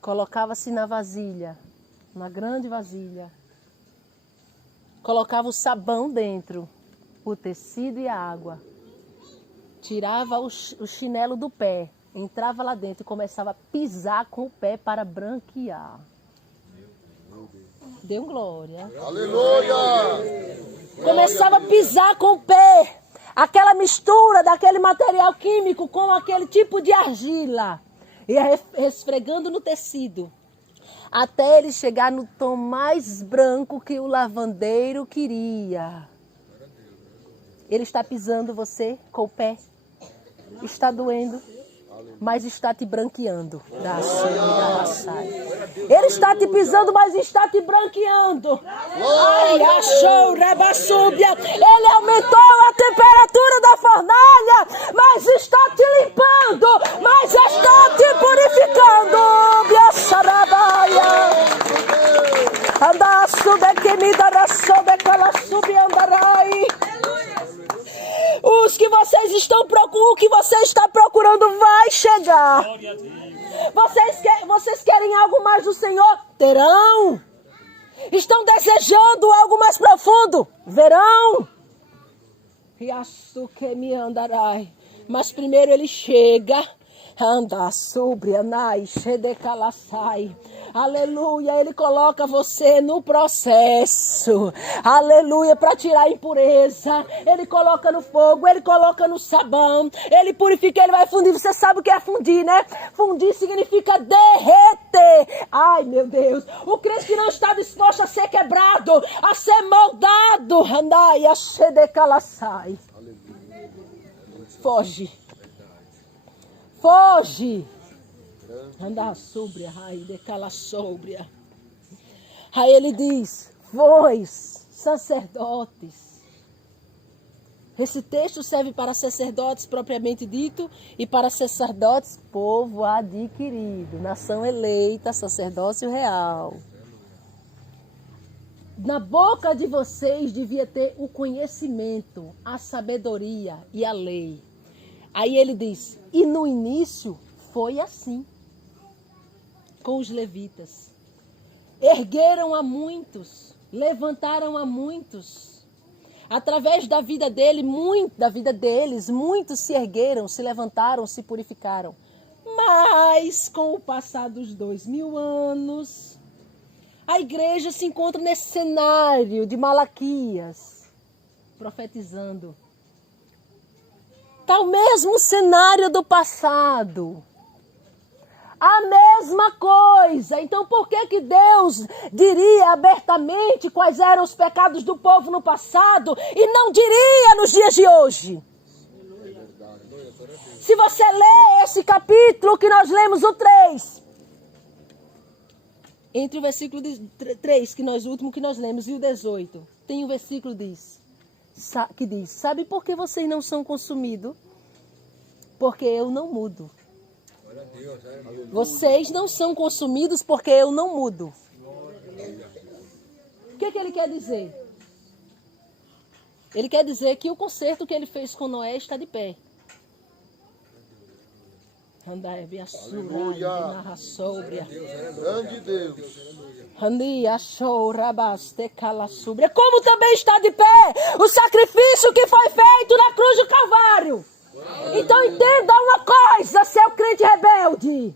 Colocava-se na vasilha, na grande vasilha. Colocava o sabão dentro, o tecido e a água. Tirava o chinelo do pé, entrava lá dentro e começava a pisar com o pé para branquear. Deu glória. Aleluia. Começava a pisar com o pé. Aquela mistura daquele material químico com aquele tipo de argila. Ia esfregando no tecido. Até ele chegar no tom mais branco que o lavandeiro queria. Ele está pisando você com o pé. Está doendo, mas está te branqueando. Ele está te pisando, mas está te branqueando. Ai, achou, rebassúbia. Ele aumentou a temperatura da fornalha, mas está te limpando, mas está te purificando. Biassarabaia. Anda, sube que me dará, sobe que ela sube, andarai. Os que vocês estão procurando, o que você está procurando vai chegar. Vocês querem algo mais do Senhor? Terão. Estão desejando algo mais profundo? Verão. Riaçu que me andarai. Mas primeiro ele chega. Anda sobre anai, xedecalaçai. Aleluia, ele coloca você no processo. Aleluia, para tirar a impureza. Ele coloca no fogo, ele coloca no sabão. Ele purifica, ele vai fundir. Você sabe o que é fundir, né? Fundir significa derreter. Ai, meu Deus. O crente que não está disposto a ser quebrado, a ser moldado. Andai, xedecalaçai. Foge. Foge. Anda sóbria, ai, decala sóbria. Aí ele diz, vós, sacerdotes. Esse texto serve para sacerdotes propriamente dito e para sacerdotes, povo adquirido, nação eleita, sacerdócio real. Na boca de vocês devia ter o conhecimento, a sabedoria e a lei. Aí ele diz, e no início foi assim, com os levitas. Ergueram a muitos, levantaram a muitos. Através da vida deles, muitos se ergueram, se levantaram, se purificaram. Mas com o passar dos 2000 anos, a igreja se encontra nesse cenário de Malaquias, profetizando. Está o mesmo cenário do passado. A mesma coisa. Então por que Deus diria abertamente quais eram os pecados do povo no passado e não diria nos dias de hoje? Se você lê esse capítulo que nós lemos, o 3, entre o versículo 3, o último que nós lemos, e o 18, tem um versículo que diz, sabe por que vocês não são consumidos? Porque eu não mudo. Vocês não são consumidos porque eu não mudo. O que ele quer dizer? Ele quer dizer que o concerto que ele fez com Noé está de pé. Aleluia. Grande Deus. Como também está de pé o sacrifício que foi feito na cruz do Calvário. Então entenda uma coisa, seu crente rebelde.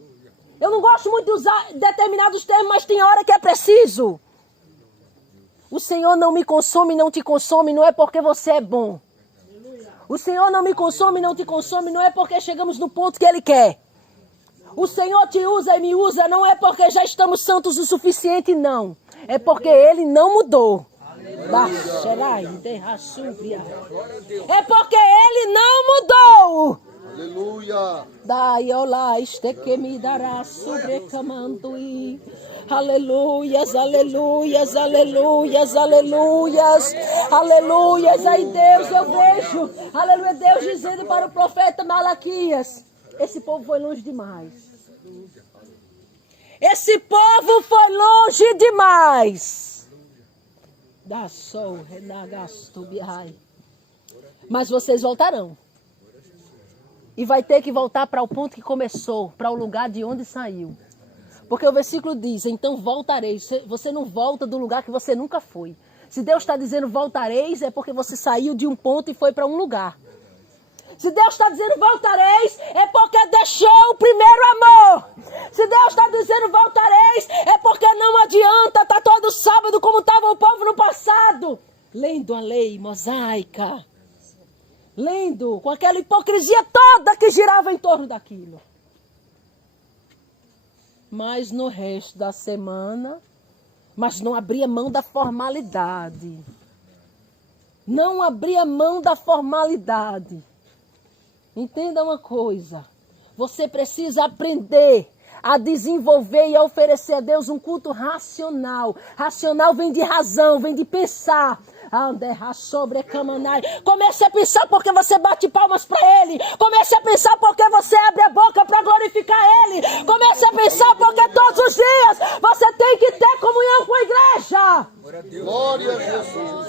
Eu não gosto muito de usar determinados termos, mas tem hora que é preciso. O Senhor não me consome, não te consome, não é porque você é bom. O Senhor não me consome, não te consome, não é porque chegamos no ponto que Ele quer. O Senhor te usa e me usa, não é porque já estamos santos o suficiente, não. É porque Ele não mudou. É porque Ele não mudou. Aleluia. Ai, olá, este que me dará sobre camantui. Aleluias, aleluias, aleluias, aleluias, aleluias. Aí Deus, eu vejo, aleluia, Deus dizendo para o profeta Malaquias: esse povo foi longe demais. Esse povo foi longe demais. Da sol, renagasto, bihai. Mas vocês voltarão. E vai ter que voltar para o ponto que começou, para o lugar de onde saiu. Porque o versículo diz, então voltareis. Você não volta do lugar que você nunca foi. Se Deus está dizendo voltareis, é porque você saiu de um ponto e foi para um lugar. Se Deus está dizendo voltareis, é porque deixou o primeiro amor. Se Deus está dizendo voltareis, é porque não adianta estar todo sábado como estava o povo no passado. Lendo a lei mosaica. Lendo com aquela hipocrisia toda que girava em torno daquilo. Mas no resto da semana, mas não abria mão da formalidade. Não abria mão da formalidade. Entenda uma coisa, você precisa aprender a desenvolver e a oferecer a Deus um culto racional. Racional vem de razão, vem de pensar. Comece a pensar porque você bate palmas para Ele. Comece a pensar porque você abre a boca para glorificar Ele. Comece a pensar porque todos os dias você tem que ter comunhão com a igreja. Glória a Jesus.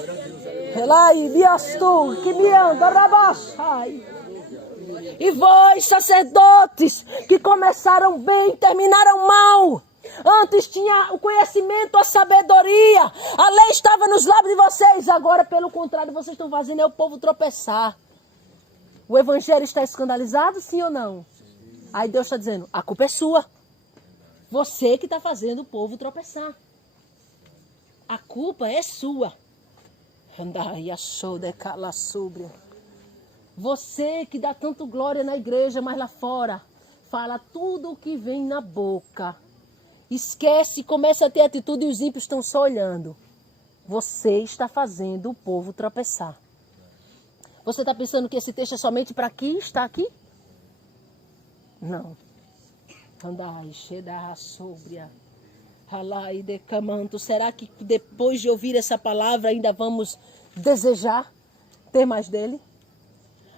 E vós, sacerdotes, que começaram bem, terminaram mal. Antes tinha o conhecimento, a sabedoria. A lei estava nos lábios de vocês. Agora, pelo contrário, vocês estão fazendo o povo tropeçar. O evangelho está escandalizado, sim ou não? Aí Deus está dizendo, a culpa é sua. Você que está fazendo o povo tropeçar. A culpa é sua. Você que dá tanto glória na igreja, mas lá fora fala tudo o que vem na boca. Esquece, começa a ter atitude e os ímpios estão só olhando. Você está fazendo o povo tropeçar. Você está pensando que esse texto é somente para aqui, está aqui? Não. Andai, chedarra sóbria. Ralai decamanto. Será que depois de ouvir essa palavra ainda vamos desejar ter mais dele?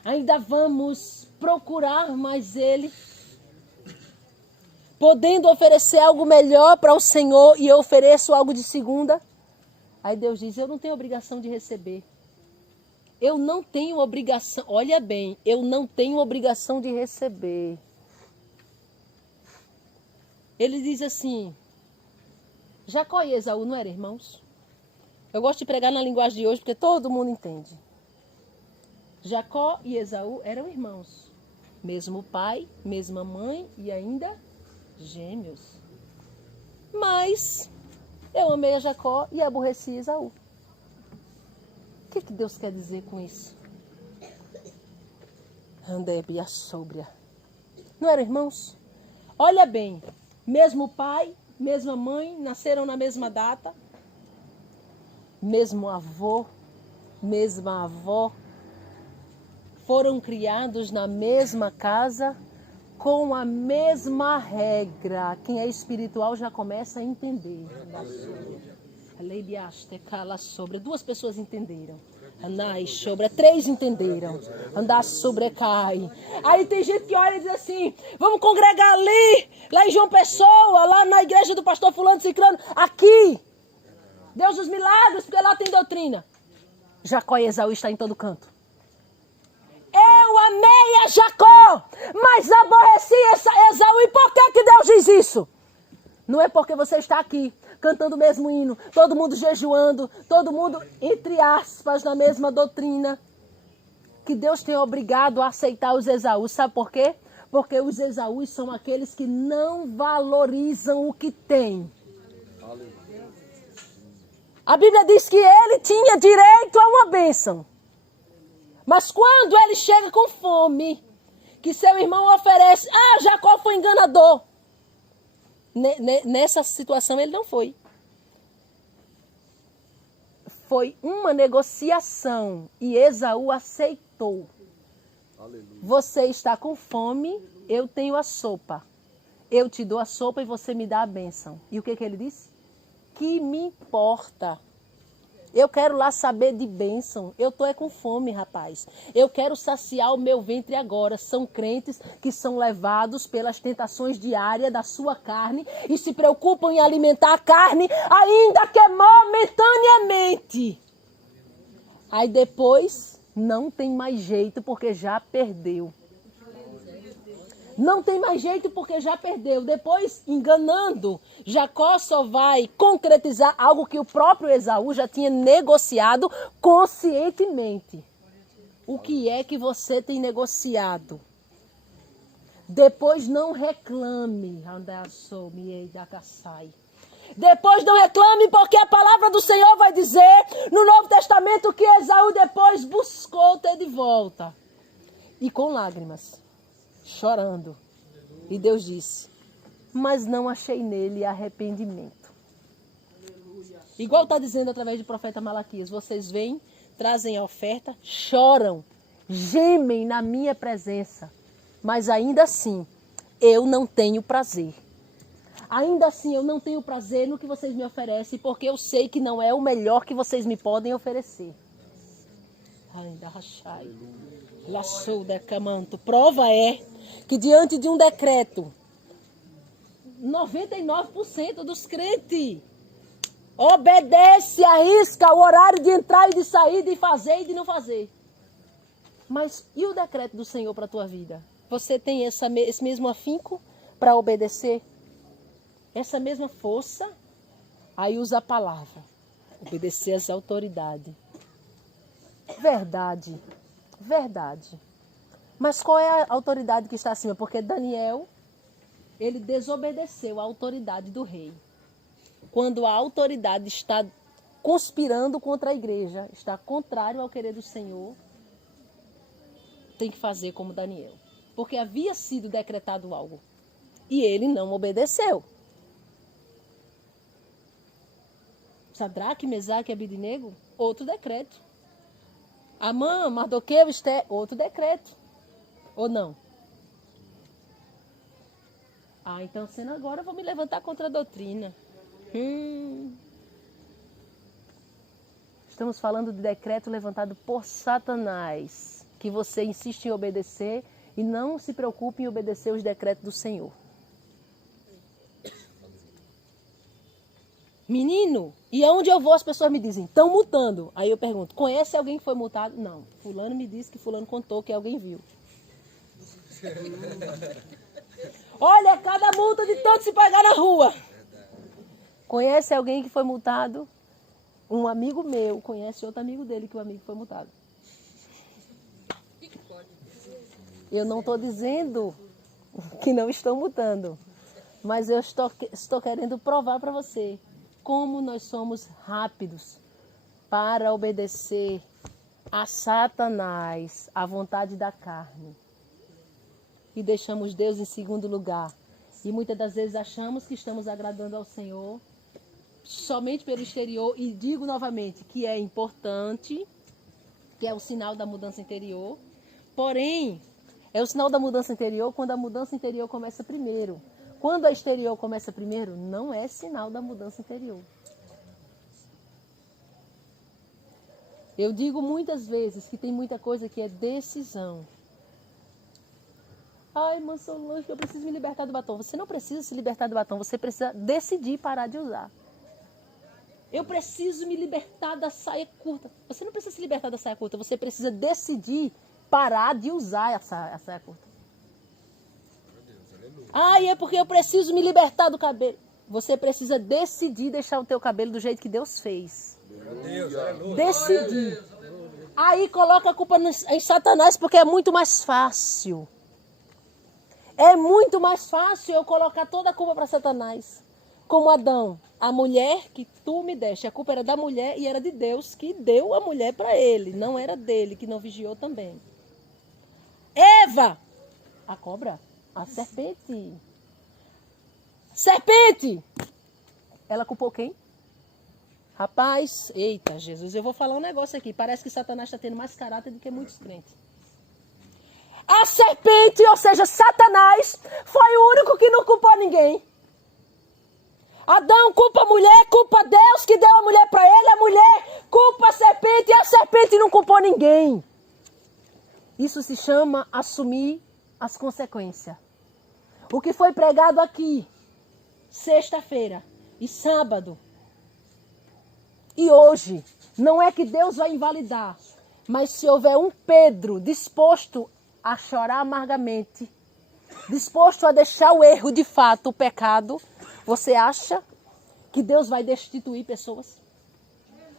Ainda vamos procurar mais ele? Podendo oferecer algo melhor para o Senhor e eu ofereço algo de segunda? Aí Deus diz, eu não tenho obrigação de receber. Eu não tenho obrigação, olha bem, eu não tenho obrigação de receber. Ele diz assim, Jacó e Esaú não eram irmãos? Eu gosto de pregar na linguagem de hoje porque todo mundo entende. Jacó e Esaú eram irmãos. Mesmo pai, mesma mãe e ainda gêmeos. Mas eu amei a Jacó e aborreci Esaú. O que Deus quer dizer com isso? Andebia sóbria. Não eram irmãos? Olha bem, mesmo pai, mesma mãe, nasceram na mesma data. Mesmo avô, mesma avó. Foram criados na mesma casa, com a mesma regra. Quem é espiritual já começa a entender. A lei de Aste cala sobre. 2 pessoas entenderam. Anai sobre. 3 entenderam. Andar sobrecai. Aí tem gente que olha e diz assim, vamos congregar ali, lá em João Pessoa, lá na igreja do pastor fulano ciclano, aqui. Deus dos milagres, porque lá tem doutrina. Jacó e Esaú está em todo canto. Eu amei a Jacó, mas aborreci Esaú. E por que Deus diz isso? Não é porque você está aqui, cantando o mesmo hino, todo mundo jejuando, todo mundo, entre aspas, na mesma doutrina, que Deus tem obrigado a aceitar os Esaús. Sabe por quê? Porque os Esaús são aqueles que não valorizam o que têm. A Bíblia diz que ele tinha direito a uma bênção. Mas quando ele chega com fome, que seu irmão oferece, Jacó foi enganador. Nessa situação ele não foi. Foi uma negociação e Esaú aceitou. Você está com fome, eu tenho a sopa. Eu te dou a sopa e você me dá a bênção. E o que ele disse? Que me importa? Eu quero lá saber de bênção. Eu estou com fome, rapaz. Eu quero saciar o meu ventre agora. São crentes que são levados pelas tentações diárias da sua carne e se preocupam em alimentar a carne, ainda que momentaneamente. Aí depois não tem mais jeito porque já perdeu. Não tem mais jeito porque já perdeu. Depois, enganando, Jacó só vai concretizar algo que o próprio Esaú já tinha negociado conscientemente. O que é que você tem negociado? Depois não reclame. Depois não reclame, porque a palavra do Senhor vai dizer no Novo Testamento que Esaú depois buscou ter de volta. E com lágrimas. Chorando. E Deus disse, mas não achei nele arrependimento. Igual está dizendo através do profeta Malaquias, vocês vêm, trazem a oferta, choram, gemem na minha presença, mas ainda assim eu não tenho prazer. Ainda assim eu não tenho prazer no que vocês me oferecem, porque eu sei que não é o melhor que vocês me podem oferecer. Ainda rachai. Laçou decamanto. Prova é que diante de um decreto, 99% dos crentes obedece, arrisca o horário de entrar e de sair, de fazer e de não fazer. Mas e o decreto do Senhor para a tua vida? Você tem esse mesmo afinco para obedecer? Essa mesma força? Aí usa a palavra. Obedecer às autoridades. Verdade. Verdade. Mas qual é a autoridade que está acima? Porque Daniel, ele desobedeceu a autoridade do rei. Quando a autoridade está conspirando contra a igreja, está contrário ao querer do Senhor, tem que fazer como Daniel. Porque havia sido decretado algo. E ele não obedeceu. Sadraque, Mesaque e Abednego, outro decreto. Amã, Mardoqueu, Esté, outro decreto. Ou não? Então sendo agora, eu vou me levantar contra a doutrina. Estamos falando de decreto levantado por Satanás, que você insiste em obedecer e não se preocupe em obedecer os decretos do Senhor. Menino, e aonde eu vou as pessoas me dizem, estão multando. Aí eu pergunto, conhece alguém que foi multado? Não, fulano me disse que fulano contou que alguém viu. Olha, cada multa de tanto se pagar na rua. Conhece alguém que foi multado? Um amigo meu conhece outro amigo dele que o amigo foi multado. Eu não estou dizendo que não estão multando, mas eu estou querendo provar para você como nós somos rápidos para obedecer a Satanás, a vontade da carne. E deixamos Deus em segundo lugar. E muitas das vezes achamos que estamos agradando ao Senhor somente pelo exterior. E digo novamente que é importante, que é o sinal da mudança interior. Porém, é o sinal da mudança interior quando a mudança interior começa primeiro. Quando a exterior começa primeiro, não é sinal da mudança interior. Eu digo muitas vezes que tem muita coisa que é decisão. Ai, irmã Solange, eu preciso me libertar do batom. Você não precisa se libertar do batom, você precisa decidir parar de usar. Eu preciso me libertar da saia curta. Você não precisa se libertar da saia curta, você precisa decidir parar de usar a saia curta. Ai, é porque eu preciso me libertar do cabelo. Você precisa decidir deixar o teu cabelo do jeito que Deus fez. Decidir. Aí coloca a culpa em Satanás, porque é muito mais fácil. É muito mais fácil eu colocar toda a culpa para Satanás. Como Adão, a mulher que tu me deste. A culpa era da mulher e era de Deus que deu a mulher para ele. Não era dele, que não vigiou também. Eva, a cobra, a serpente. Serpente! Ela culpou quem? Rapaz, eita Jesus, eu vou falar um negócio aqui. Parece que Satanás está tendo mais caráter do que muitos crentes. A serpente, ou seja, Satanás, foi o único que não culpou ninguém. Adão culpa a mulher, culpa Deus que deu a mulher para ele. A mulher culpa a serpente e a serpente não culpou ninguém. Isso se chama assumir as consequências. O que foi pregado aqui, sexta-feira e sábado, e hoje, não é que Deus vai invalidar, mas se houver um Pedro disposto a chorar amargamente, disposto a deixar o erro de fato, o pecado, você acha que Deus vai destituir pessoas?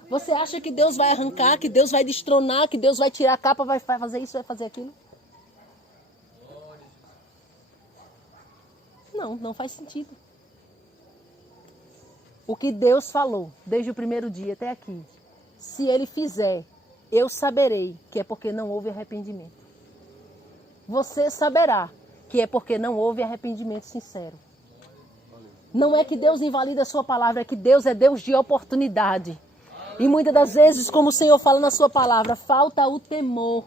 Você acha que Deus vai arrancar, que Deus vai destronar, que Deus vai tirar a capa, vai fazer isso, vai fazer aquilo? Não, não faz sentido. O que Deus falou desde o primeiro dia até aqui, se Ele fizer, eu saberei que é porque não houve arrependimento. Você saberá que é porque não houve arrependimento sincero. Não é que Deus invalida a sua palavra, é que Deus é Deus de oportunidade. E muitas das vezes, como o Senhor fala na sua palavra, falta o temor.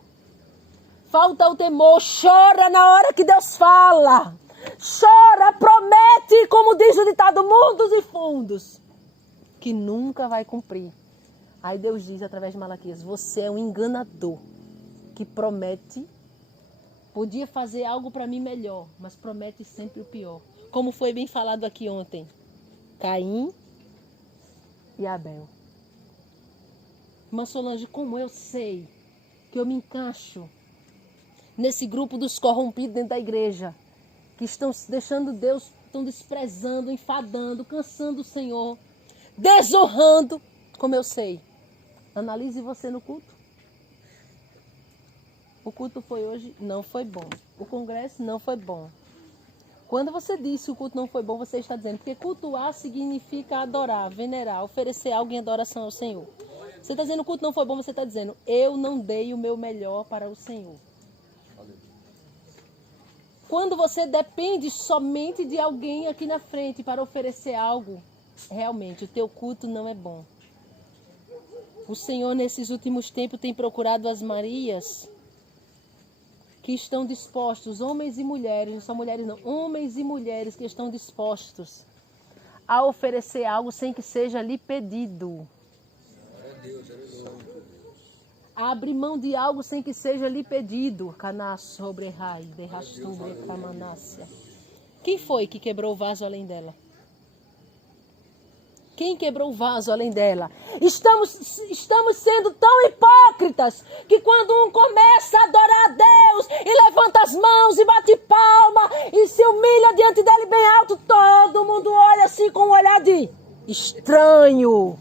Falta o temor, chora na hora que Deus fala. Chora, promete, como diz o ditado, mundos e fundos, que nunca vai cumprir. Aí Deus diz através de Malaquias, você é um enganador que promete, podia fazer algo para mim melhor, mas promete sempre o pior. Como foi bem falado aqui ontem, Caim e Abel. Irmã Solange, como eu sei que eu me encaixo nesse grupo dos corrompidos dentro da igreja, que estão deixando Deus, estão desprezando, enfadando, cansando o Senhor, desonrando, como eu sei. Analise você no culto. O culto foi hoje, não foi bom. O congresso não foi bom. Quando você disse que o culto não foi bom, você está dizendo, porque cultuar significa adorar, venerar, oferecer algo em adoração ao Senhor. Você está dizendo que o culto não foi bom, você está dizendo, eu não dei o meu melhor para o Senhor. Quando você depende somente de alguém aqui na frente para oferecer algo, realmente o teu culto não é bom. O Senhor nesses últimos tempos tem procurado as Marias que estão dispostos, homens e mulheres, não são mulheres não, homens e mulheres que estão dispostos a oferecer algo sem que seja lhe pedido. Abre mão de algo sem que seja lhe pedido. Quem foi que quebrou o vaso além dela? Quem quebrou o vaso além dela? Estamos sendo tão hipócritas que quando um começa a adorar a Deus e levanta as mãos e bate palma e se humilha diante dele bem alto, todo mundo olha assim com um olhar de estranho.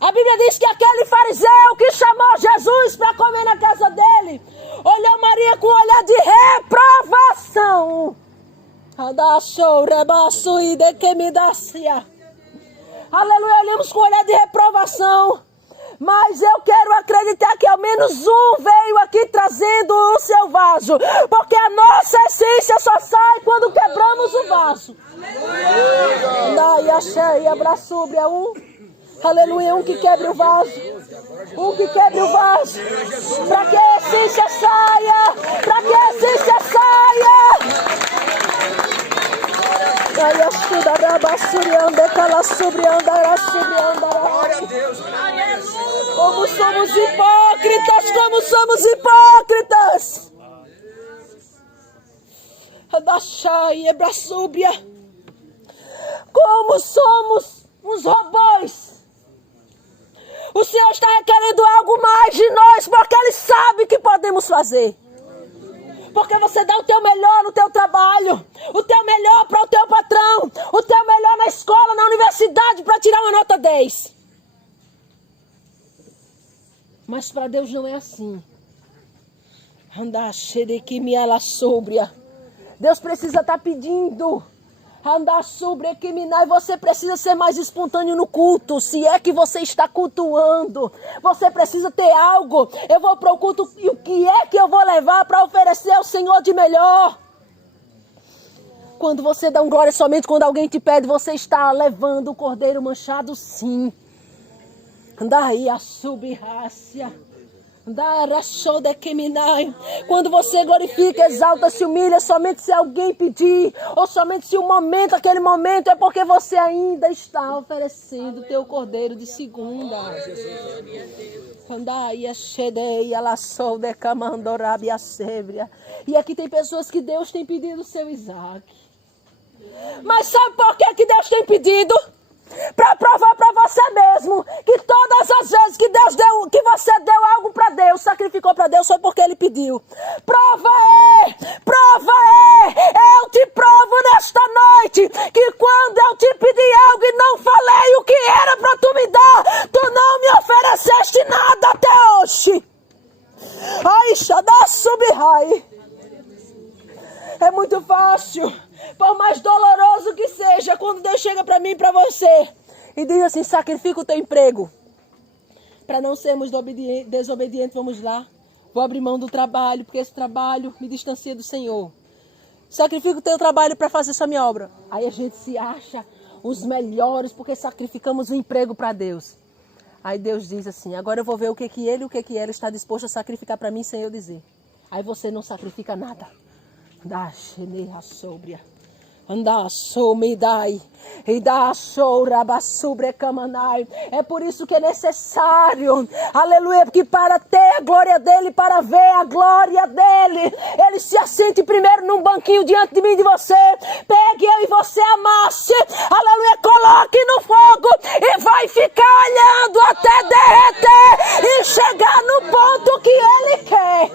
A Bíblia diz que aquele fariseu que chamou Jesus para comer na casa dele, olhou Maria com um olhar de reprovação. Aleluia, olhamos com um olhar de reprovação. Mas eu quero acreditar que ao menos um veio aqui trazendo o seu vaso. Porque a nossa essência só sai quando quebramos o vaso. Aleluia, um que quebre o vaso. Um que quebre o vaso. Para que a essência saia. Para que a essência saia. Como somos hipócritas, como somos hipócritas. Como somos uns robôs. O Senhor está requerendo algo mais de nós, porque Ele sabe que podemos fazer. Porque você dá o teu melhor no teu trabalho, o teu melhor para o teu patrão, o teu melhor na escola, na universidade para tirar uma nota 10. Mas para Deus não é assim. Andar xerequimiala sóbria. Deus precisa estar pedindo. Andar sobre e você precisa ser mais espontâneo no culto. Se é que você está cultuando, você precisa ter algo. Eu vou para o culto e o que é que eu vou levar para oferecer ao Senhor de melhor? Quando você dá um glória somente quando alguém te pede, você está levando o cordeiro manchado, sim. Daí a subrácia. Quando você glorifica, exalta, se humilha, somente se alguém pedir, ou somente se o momento, aquele momento, é porque você ainda está oferecendo o teu cordeiro de segunda. E aqui tem pessoas que Deus tem pedido o seu Isaac. Mas sabe por que Deus tem pedido? Para provar para você mesmo que todas as vezes que Deus deu, que você deu algo para Deus, sacrificou para Deus, foi porque Ele pediu. Prova é, eu te provo nesta noite que quando eu te pedi algo e não falei o que era para tu me dar, tu não me ofereceste nada até hoje. Ai, Xadá Subihai. É muito fácil, por mais doloroso que seja, quando Deus chega para mim e para você e diz assim, sacrifica o teu emprego. Para não sermos desobedientes, vamos lá. Vou abrir mão do trabalho, porque esse trabalho me distancia do Senhor. Sacrifica o teu trabalho para fazer essa minha obra. Aí a gente se acha os melhores porque sacrificamos o emprego para Deus. Aí Deus diz assim, agora eu vou ver o que ele está disposto a sacrificar para mim sem eu dizer. Aí você não sacrifica nada. Da cheneira sóbria. Andar somidai e da soura sobre camanai. É por isso que é necessário, aleluia, porque para ter a glória dele, para ver a glória dele, ele se assente primeiro num banquinho diante de mim e de você. Pegue eu e você amasse, aleluia, coloque no fogo e vai ficar olhando até derreter e chegar no ponto que ele quer.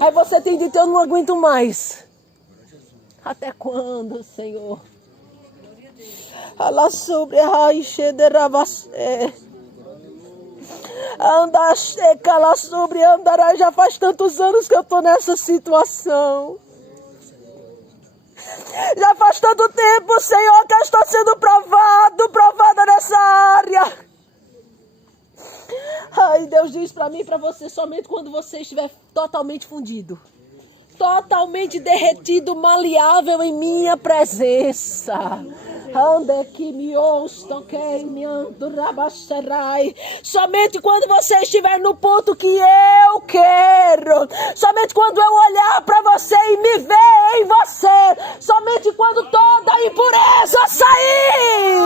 Aí você tem de ter, eu não aguento mais. Até quando, Senhor? Alá sobre a raixe de Rabacé. Andaste, cala sobre andará. Já faz tantos anos que eu estou nessa situação. Já faz tanto tempo, Senhor, que eu estou sendo provada nessa área. Ai, Deus diz para mim e para você, somente quando você estiver totalmente fundido. Totalmente derretido, maleável em minha presença. Ande que me ouçam, que me ando rabacerai. Somente quando você estiver no ponto que eu quero. Somente quando eu olhar para você e me ver em você. Somente quando toda a impureza sair.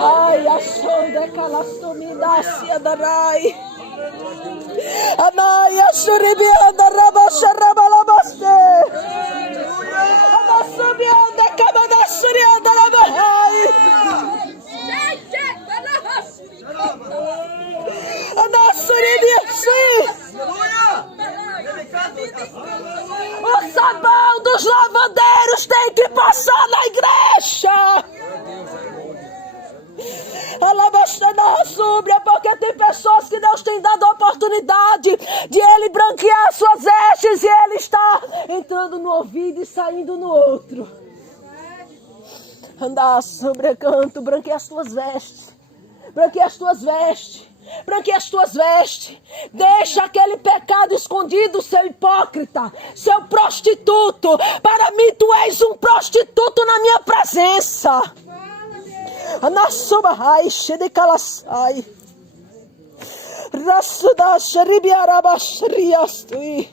Ai, a sonda calastomida darai. Anaya suribianda rabasharabalabaste. Anasubianda kabadashurianda labahai. Anasuribiasi. O sabão dos lavandeiros tem que passar na igreja. Porque tem pessoas que Deus tem dado a oportunidade de Ele branquear suas vestes e Ele está entrando no ouvido e saindo no outro. Andar sobre canto, branquear as tuas vestes. Branquear as tuas vestes. Branquear as tuas vestes. Deixa aquele pecado escondido, seu hipócrita, seu prostituto. Para mim tu és um prostituto na minha presença. Anasubahai shedekalasai. Rasudasharibiarabashriastui.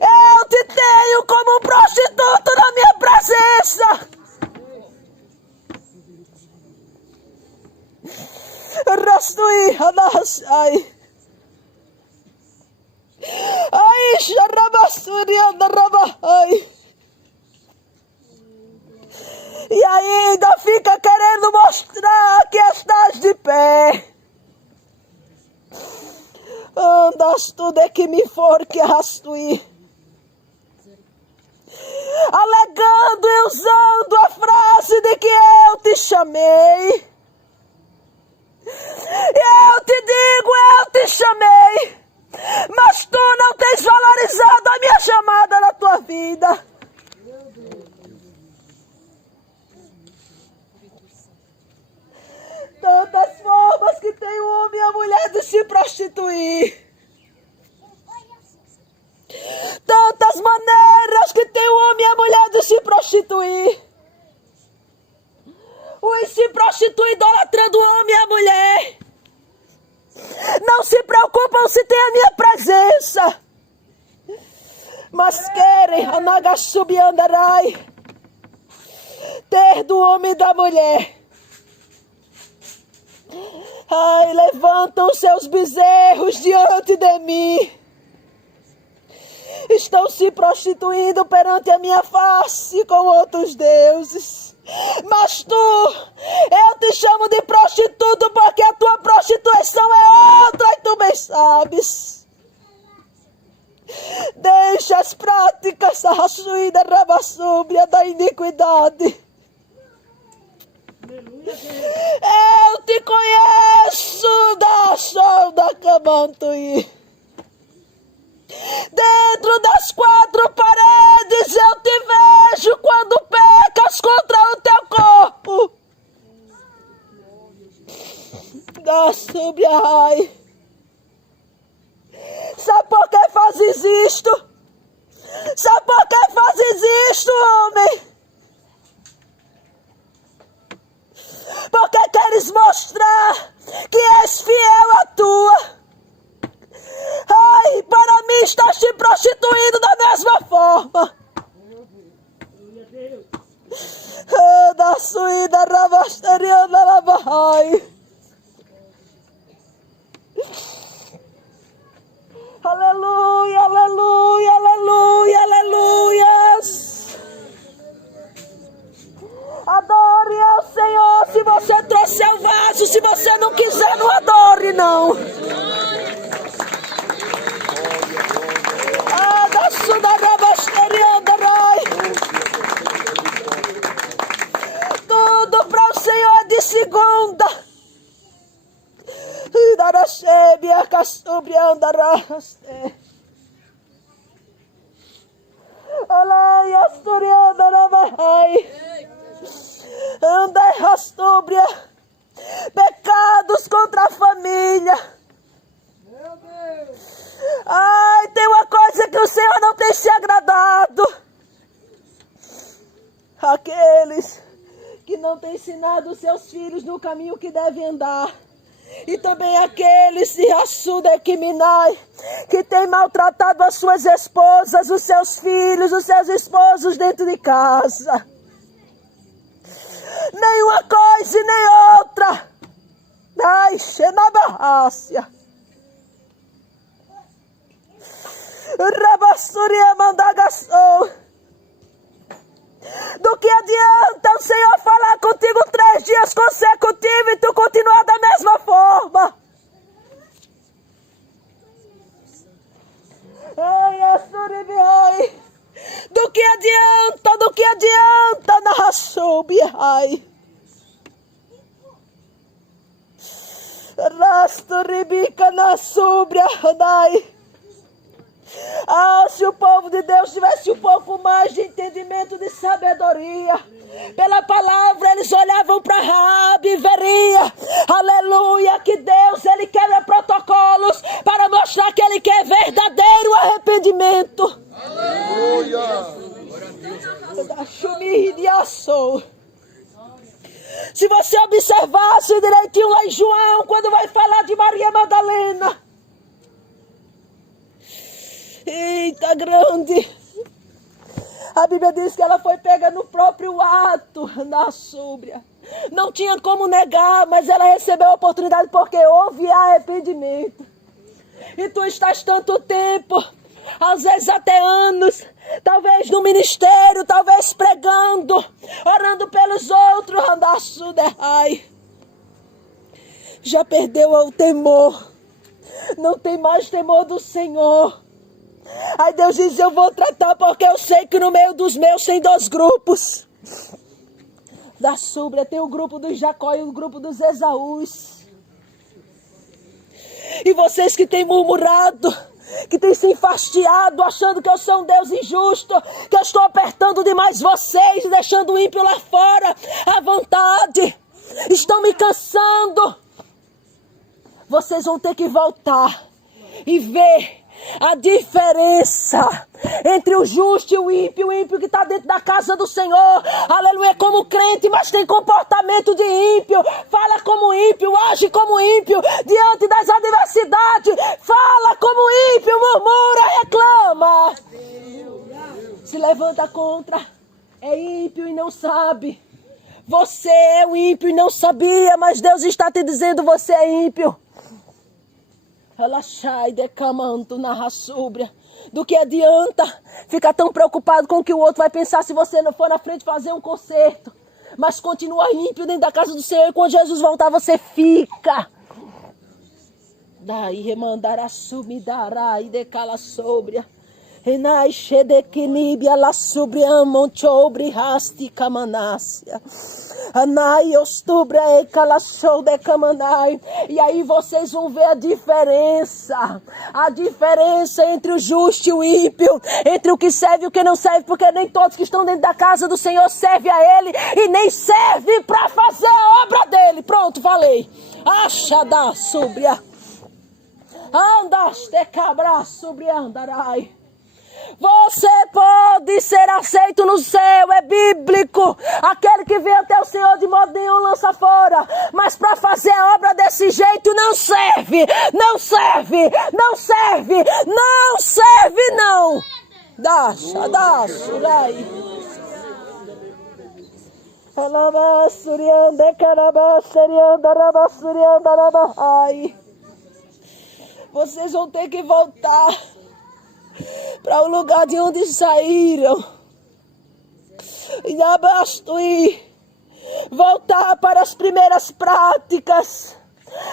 Eu te tenho como um prostituto na minha presença. Rastui anasai. Ai sharabasuri andarabahai. E ainda fica querendo mostrar que estás de pé. Andas tudo é que me for que rastui. Alegando e usando a frase de que eu te chamei. Eu te digo, eu te chamei. Mas tu não tens valorizado a minha chamada na tua vida. Tantas formas que tem o homem e a mulher de se prostituir. Tantas maneiras que tem o homem e a mulher de se prostituir. Os se prostituem idolatrando o homem e a mulher. Não se preocupam se tem a minha presença. Mas querem, Anagasubiandarai, ter do homem e da mulher. Ai, levantam seus bezerros diante de mim. Estão se prostituindo perante a minha face com outros deuses. Mas tu, eu te chamo de prostituto porque a tua prostituição é outra e tu bem sabes. Deixa as práticas sarraçuída rabassúbria da iniquidade. Eu te conheço da sol da Camantuí. Dentro das quatro paredes eu te vejo quando pecas contra o teu corpo. Da Subiai. Sabe por que fazes isto? Sabe por que fazes isto, homem? Porque queres mostrar que és fiel à tua. Ai, para mim estás te prostituindo da mesma forma. Da suída rabasteriana lavai. Aleluia, aleluia, aleluia, aleluias. Adore ao Senhor se você trouxe o vaso. Se você não quiser, não adore, não. Tudo para o Senhor é de segunda. Pecados contra a família. Ai, tem uma coisa que o Senhor não tem se agradado. Aqueles que não têm ensinado os seus filhos no caminho que devem andar. E também aqueles de Assuda Equiminai, que têm maltratado as suas esposas, os seus filhos, os seus esposos dentro de casa. Nem uma coisa e nem outra. Ai, Xenabarrácia. Rabassuria Mandagassou. Do que adianta o Senhor falar contigo 3 dias consecutivos e tu continuar da mesma forma? Ai, Assuribiai. Do que adianta, Nahassubiai. Rasturibica na Súbria, Dai. Ah, se o povo de Deus tivesse um pouco mais de entendimento, de sabedoria, pela palavra eles olhavam para Raabe e veriam, aleluia, que Deus, ele quebra protocolos para mostrar que ele quer verdadeiro arrependimento. Aleluia. Se você observasse direitinho lá em João, quando vai falar de Maria Madalena, eita, grande. A Bíblia diz que ela foi pega no próprio ato na súbria. Não tinha como negar, mas ela recebeu a oportunidade porque houve arrependimento. E tu estás tanto tempo, às vezes até anos, talvez no ministério, talvez pregando, orando pelos outros, já perdeu o temor. Não tem mais temor do Senhor. Aí Deus diz, eu vou tratar porque eu sei que no meio dos meus tem 2 grupos. Da Súbria tem o grupo dos Jacó e o grupo dos Esaús. E vocês que têm murmurado, que têm se enfastiado, achando que eu sou um Deus injusto, que eu estou apertando demais vocês, deixando o ímpio lá fora à vontade, estão me cansando. Vocês vão ter que voltar e ver A diferença entre o justo e o ímpio que está dentro da casa do Senhor, aleluia, é como crente, mas tem comportamento de ímpio, fala como ímpio, age como ímpio, diante das adversidades, fala como ímpio, murmura, reclama, se levanta contra, é ímpio e não sabe. Você é o ímpio e não sabia, mas Deus está te dizendo, você é ímpio. Relaxai, decamanto, narra súbria. Do que adianta ficar tão preocupado com o que o outro vai pensar se você não for na frente fazer um concerto. Mas continua ímpio dentro da casa do Senhor e quando Jesus voltar você fica. Daí remandará sumidará e decala súbria. Renai shedequinibia la subriamon chobre rasti camanácia. Anai ostubra e calachou de camanai. E aí vocês vão ver a diferença. A diferença entre o justo e o ímpio. Entre o que serve e o que não serve. Porque nem todos que estão dentro da casa do Senhor servem a Ele. E nem servem para fazer a obra dele. Pronto, falei. Acha da súbria. Andaste cabra súbria andarai. Você pode ser aceito no céu, é bíblico. Aquele que vem até o Senhor de modo nenhum lança fora. Mas para fazer a obra desse jeito não serve, não serve, não serve, não serve não. Dasha, surai. Vocês vão ter que voltar para o lugar de onde saíram. E abasto ir. Voltar para as primeiras práticas.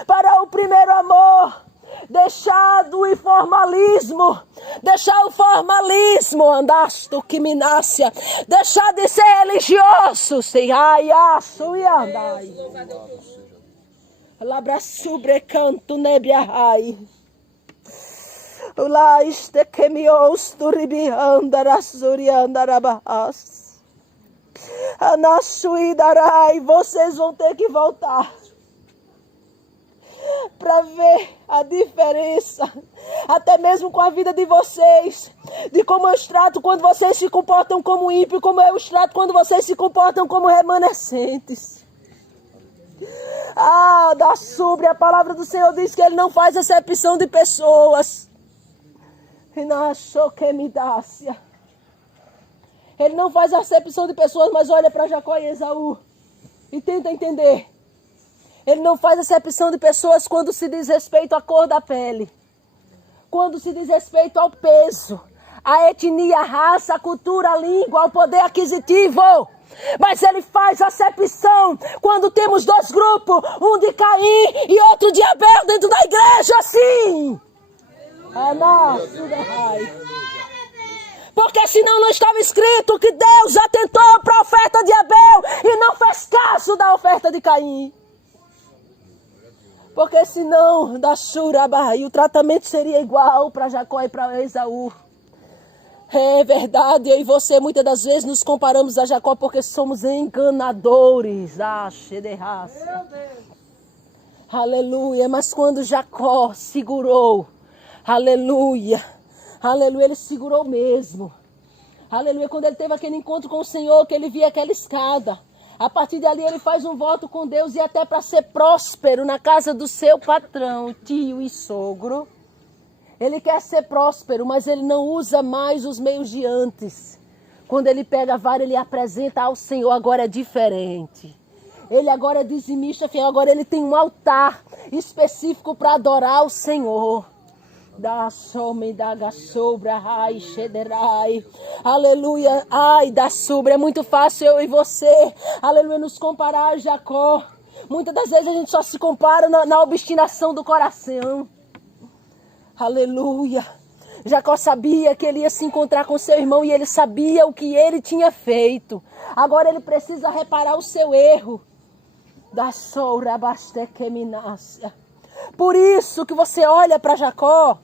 Para o primeiro amor. Deixar do informalismo. Deixar o formalismo. Andasto que me nasce. Deixar de ser religioso. Sei ai, aço e andai. Labra subrecanto nebia ai. Lá este que me osturibi andarasuriandarabahas. Anassuidarai, vocês vão ter que voltar para ver a diferença, até mesmo com a vida de vocês, de como eu os trato quando vocês se comportam como ímpio, como eu os trato quando vocês se comportam como remanescentes. Da sobre a palavra do Senhor diz que Ele não faz acepção de pessoas. Ele não faz acepção de pessoas, mas olha para Jacó e Esaú e tenta entender. Ele não faz acepção de pessoas quando se diz respeito à cor da pele, quando se diz respeito ao peso, à etnia, à raça, à cultura, à língua, ao poder aquisitivo. Mas ele faz acepção quando temos dois grupos, um de Caim e outro de Abel dentro da igreja, assim. Porque senão não estava escrito que Deus atentou para a oferta de Abel e não fez caso da oferta de Caim. Porque senão, da Shurabá, e o tratamento seria igual para Jacó e para Esaú. É verdade, eu e você muitas das vezes nos comparamos a Jacó porque somos enganadores. Aleluia, mas quando Jacó segurou, aleluia, ele segurou mesmo. Aleluia, quando ele teve aquele encontro com o Senhor, que ele via aquela escada. A partir dali ele faz um voto com Deus e até para ser próspero na casa do seu patrão, tio e sogro. Ele quer ser próspero, mas ele não usa mais os meios de antes. Quando ele pega a vara, ele apresenta ao Senhor, agora é diferente. Ele agora é dizimista fiel, agora ele tem um altar específico para adorar o Senhor. Aleluia, da sobra, é muito fácil eu e você, aleluia, nos comparar a Jacó. Muitas das vezes a gente só se compara na obstinação do coração. Aleluia. Jacó sabia que ele ia se encontrar com seu irmão e ele sabia o que ele tinha feito. Agora ele precisa reparar o seu erro. Por isso que você olha para Jacó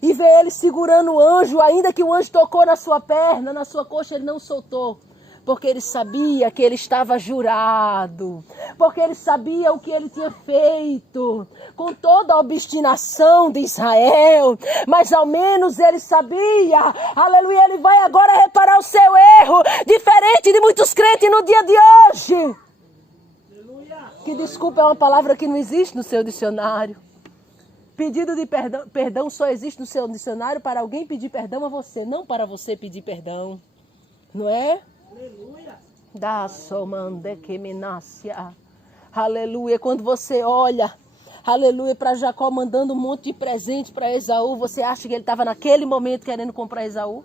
e vê ele segurando o anjo, ainda que o anjo tocou na sua perna, na sua coxa, ele não soltou. porque ele sabia que ele estava jurado, porque ele sabia o que ele tinha feito, com toda a obstinação de Israel, mas ao menos ele sabia, aleluia, ele vai agora reparar o seu erro, diferente de muitos crentes no dia de hoje. Que desculpa é uma palavra que não existe no seu dicionário. Pedido de perdão só existe no seu dicionário para alguém pedir perdão a você, não para você pedir perdão. Não é? Aleluia. Da somande que me nasce. Aleluia. Quando você olha, aleluia, para Jacó mandando um monte de presente para Esaú, você acha que ele estava naquele momento querendo comprar Esaú?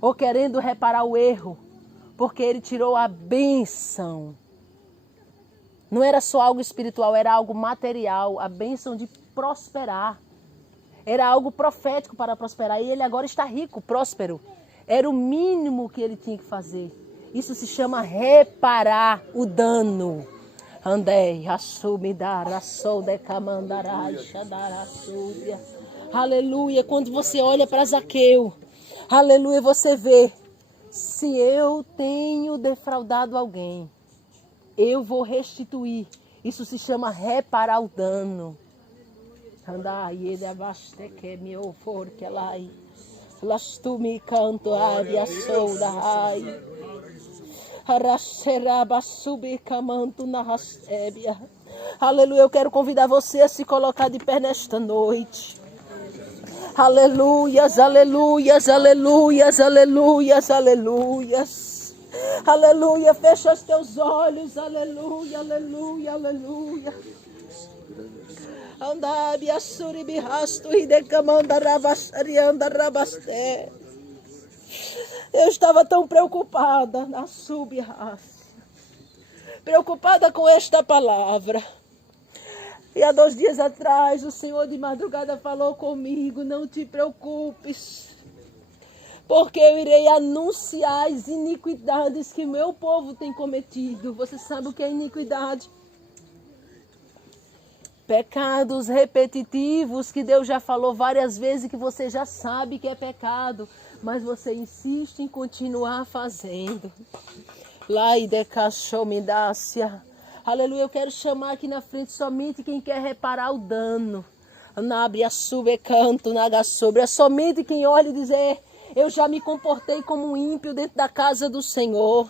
Ou querendo reparar o erro? Porque ele tirou a bênção. Não era só algo espiritual, era algo material, a bênção de prosperar. Era algo profético para prosperar. E ele agora está rico, próspero. Era o mínimo que ele tinha que fazer. Isso se chama reparar o dano. Andei, assumidar, assou de camandarai, xadarasúbia. Aleluia. Quando você olha para Zaqueu, aleluia, você vê. Se eu tenho defraudado alguém, eu vou restituir. Isso se chama reparar o dano. Andai, ele abaste que me ofor que lá. Lastumi canto área solda ai. Arasheraba subi camanto na rastébia. Aleluia, eu quero convidar você a se colocar de pé nesta noite. Aleluias, aleluias, aleluias, aleluias, aleluias. Aleluia, fecha os teus olhos, aleluia, aleluia, aleluia. Andabi assuribi rasto e decamanda rabastarianda rabasté. Eu estava tão preocupada na sub-raça, preocupada com esta palavra. E há 2 dias atrás o Senhor de madrugada falou comigo: não te preocupes, porque eu irei anunciar as iniquidades que meu povo tem cometido. Você sabe o que é iniquidade? Pecados repetitivos que Deus já falou várias vezes, que você já sabe que é pecado, mas você insiste em continuar fazendo. Lá e decachomidácia. Aleluia, eu quero chamar aqui na frente somente quem quer reparar o dano. Nabria sube canto, naga sobre. É somente quem olha e dizer: eu já me comportei como um ímpio dentro da casa do Senhor.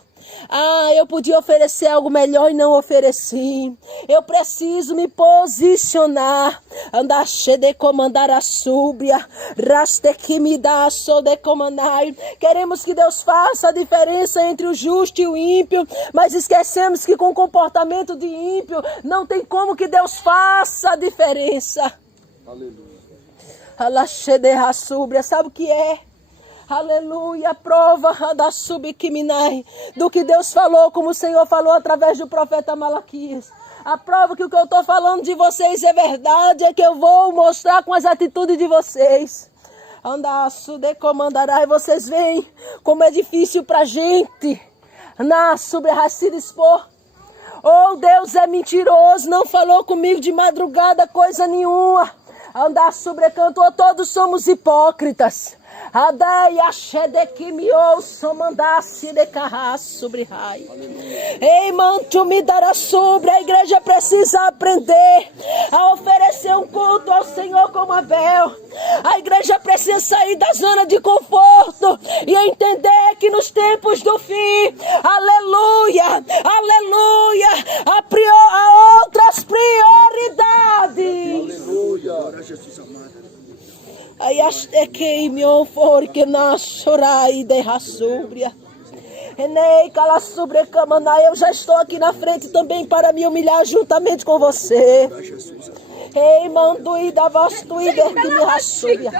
Ah, eu podia oferecer algo melhor e não ofereci. Eu preciso me posicionar. Andar de comandar a súbria. Raste que me dá sou de comandar. Queremos que Deus faça a diferença entre o justo e o ímpio, mas esquecemos que com o comportamento de ímpio não tem como que Deus faça a diferença. Aleluia. Alaxe de raçúbria, sabe o que é? Aleluia, prova da subquiminai do que Deus falou, como o Senhor falou através do profeta Malaquias. A prova que o que eu estou falando de vocês é verdade, é que eu vou mostrar com as atitudes de vocês. Andaço de comandará, e vocês veem como é difícil para a gente na se dispor. Oh, Deus é mentiroso, não falou comigo de madrugada coisa nenhuma. Andar sobre canto, todos somos hipócritas. Adai achede que me ouçam mandasse de carrar sobre rai. Ei, manto me dará sobre. A igreja precisa aprender a oferecer um culto ao Senhor como Abel. A igreja precisa sair da zona de conforto e entender que nos tempos do fim, aleluia, aleluia, há outras prioridades. Aleluia. Jesus amado. Aí astequei meu porque na chorai de raçúbria. Enei cala sobre camanai. Eu já estou aqui na frente também para me humilhar juntamente com você. Ei, mandui da vastu e ver que me raçúbia.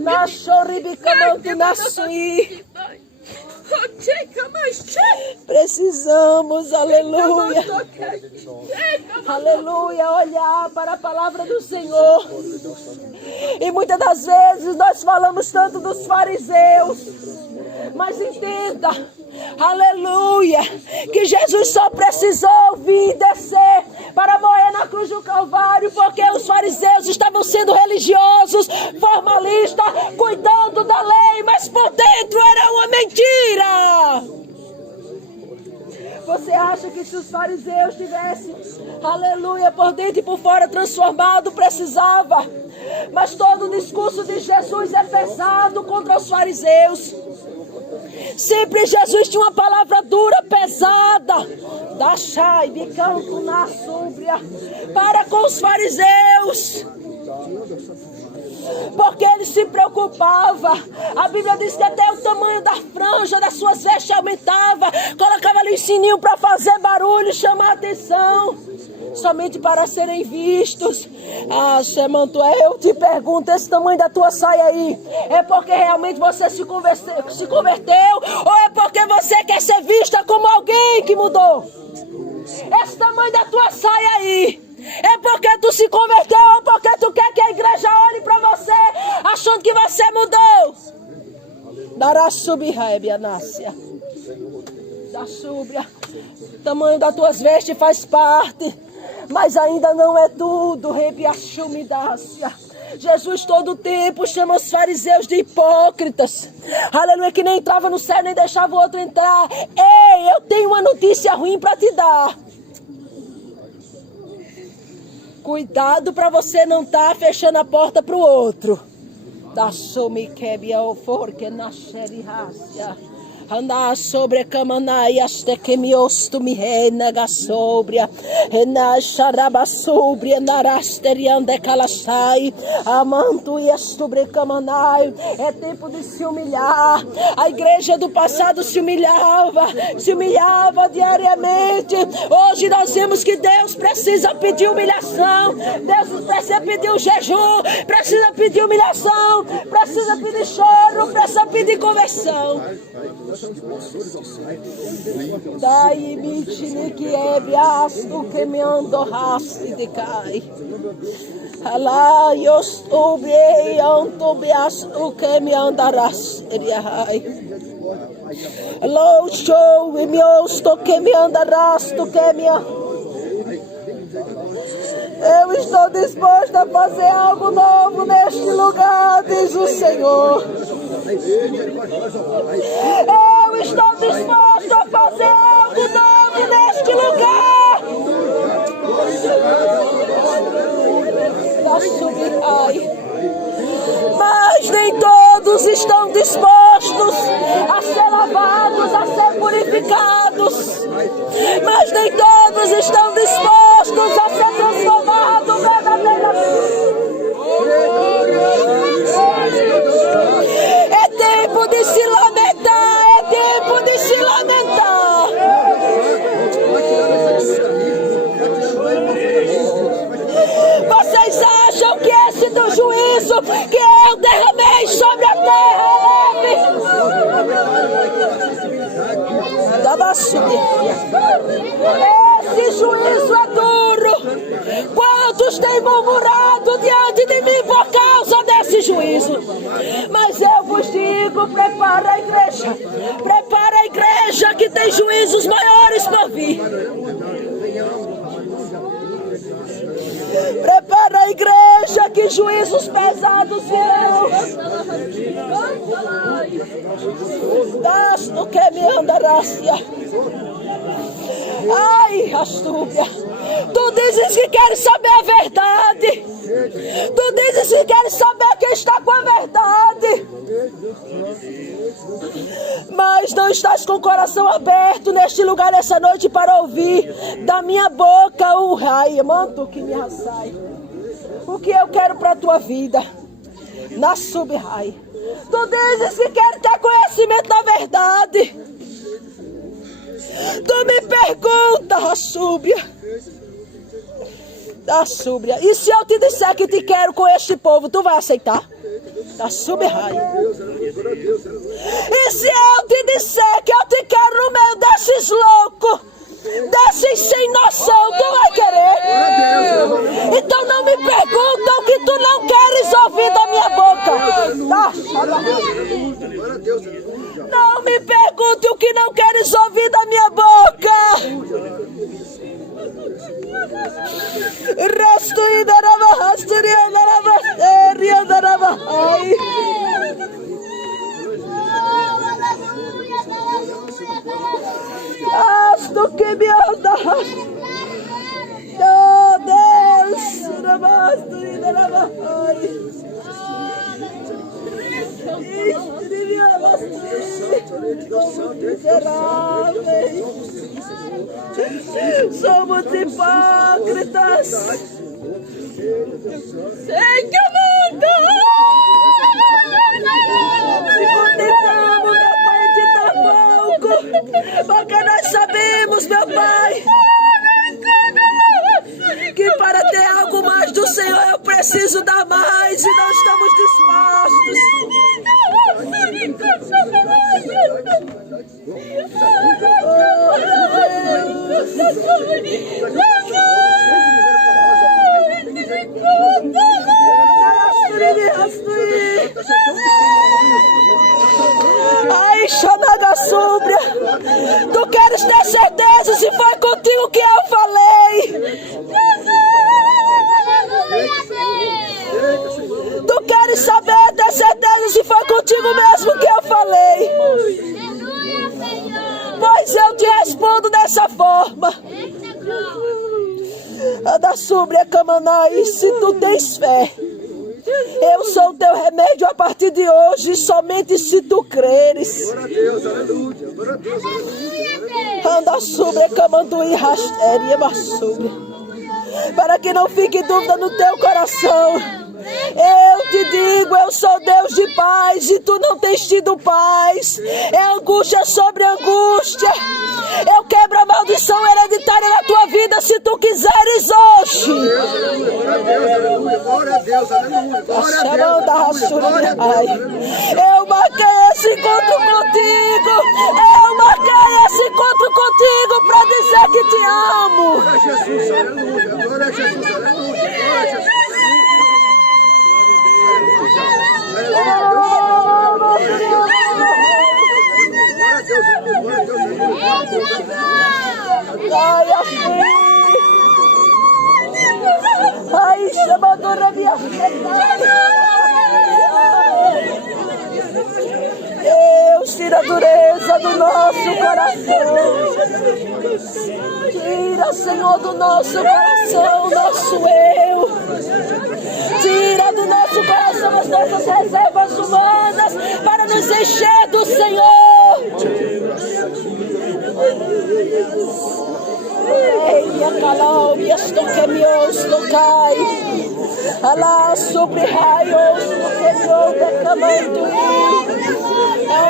Na choribi camanti na sui. Precisamos, aleluia, aleluia, olhar para a palavra do Senhor. E muitas das vezes nós falamos tanto dos fariseus, mas entenda, aleluia, que Jesus só precisou vir descer para morrer na cruz do Calvário, porque os fariseus estavam sendo religiosos, formalistas, cuidando da lei, mas por dentro era uma mentira. você acha que se os fariseus tivessem, aleluia, por dentro e por fora transformado, precisava. Mas todo o discurso de Jesus é pesado contra os fariseus. Sempre Jesus tinha uma palavra dura, pesada. Da Shai, bicanto na súbria, para com os fariseus. Porque ele se preocupava. A Bíblia diz que até o tamanho da franja das suas vestes aumentava. Colocava ali um sininho para fazer barulho, chamar atenção, somente para serem vistos. Ah, Shemantué, eu te pergunto, esse tamanho da tua saia aí, é porque realmente você se converteu? Ou é porque você quer ser vista como alguém que mudou? Esse tamanho da tua saia aí, é porque tu se converteu ou porque tu quer que a igreja olhe pra você achando que você mudou? O tamanho das tuas vestes faz parte, mas ainda não é tudo. Jesus todo o tempo chama os fariseus de hipócritas. Aleluia, que nem entrava no céu nem deixava o outro entrar. Ei, eu tenho uma notícia ruim para te dar. Cuidado para você não estar fechando a porta para o outro. Da some quebia o forque na xerirácia. Andar sobre a camanai, aste que me osto me renega sobre a xaraba sobre a narasteriande calasai, amanto e sobre camanai. É tempo de se humilhar. A igreja do passado se humilhava diariamente. Hoje nós vemos que Deus precisa pedir humilhação. Deus precisa pedir um jejum, precisa pedir humilhação, precisa pedir choro, precisa pedir conversão. Dai mitini que é biasto que me andorraste de cai. Alá eu estou bem, anto biasto que me andarás riai. Alô show e me osto que me andarás tu que me. Eu estou disposto a fazer algo novo neste lugar, diz o Senhor. Eu estou disposto a fazer algo novo neste lugar. Mas nem todos estão dispostos a ser lavados, a ser purificados. Mas nem todos estão dispostos a ser transformados verdadeiramente. É tempo de se lamentar, é tempo de se lamentar. Vocês acham que esse do juízo que eu derramei sobre a terra esse juízo é duro? Quantos têm murmurado diante de mim por causa desse juízo? Mas eu vos digo, prepara a igreja que tem juízos maiores por vir. Prepara a igreja que juízos pesados virão. Das no que me andarácia. Ai, astúcia. Tu dizes que queres saber a verdade. Tu dizes que queres saber quem está com a verdade. Mas não estás com o coração aberto neste lugar nessa noite para ouvir da minha boca o raio, manto que me assai. O que eu quero para a tua vida? Na sub-rai. Tu dizes que queres ter conhecimento da verdade. Tu me pergunta, da súbia. E se eu te disser que te quero com este povo, tu vai aceitar? Da sub-rai. E se eu te disser que eu te quero no meio desses loucos, desses sem noção, tu vai querer? Então não me pergunta o que tu não queres ouvir da minha boca. Não me pergunte o que não queres ouvir da minha boca. Resto e darava rasteria, darava séria, darava ai. Asto que me anda. Oh Deus, namaste, somos hipócritas. Sem que mundo se contentamos, meu Pai, de dar pouco, porque nós sabemos, meu Pai, que para ter algo mais do Senhor eu preciso dar mais e não estamos dispostos. Ai, Xanaga Súbria, tu queres ter certeza se foi contigo que eu falei? Tu queres saber, ter certeza se foi contigo mesmo que eu falei? Pois eu te respondo dessa forma. Anda Súbria Camanai, se tu tens fé, eu sou o teu remédio a partir de hoje, somente se tu creres. Anda Súbria Camanduí Rasteria Massúbria, para que não fique dúvida no teu coração. Eu te digo, eu sou Deus de paz e tu não tens tido paz. É angústia sobre angústia. Eu quebro a maldição hereditária na tua vida se tu quiseres hoje. Glória a Deus, aleluia. Eu marquei esse encontro contigo. Eu marquei esse encontro contigo para dizer que te amo. Glória a Jesus, aleluia. Glória a Jesus, aleluia. Glória a Jesus. Ai, chamadora minha Deus, tira a dureza do nosso coração. Tira, Senhor, do nosso coração, nosso eu. Tira do nosso coração as nossas reservas humanas para nos encher do Senhor. Ei, acalau, me estoquemios, tocai. Alá, sobre raios, tocemios, decamando.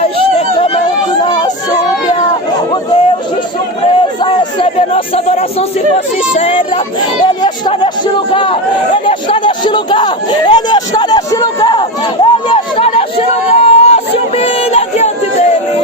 Este decamando na súbia. O Deus de surpresa recebe a nossa adoração se for sincera. Ele está neste lugar. Ele está neste lugar. Ele está neste lugar. Ele está neste lugar. Se humilha diante dele.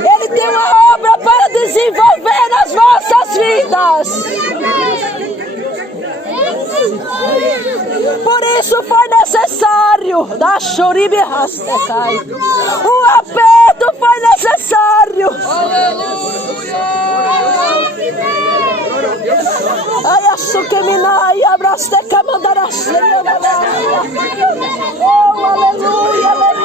Ele tem uma obra para desenvolver nas vossas vidas. Por isso foi necessário da Choribe Rastecai. O aperto foi necessário. Ai, açuqueminai, abraste camandarás. Oh, aleluia, aleluia.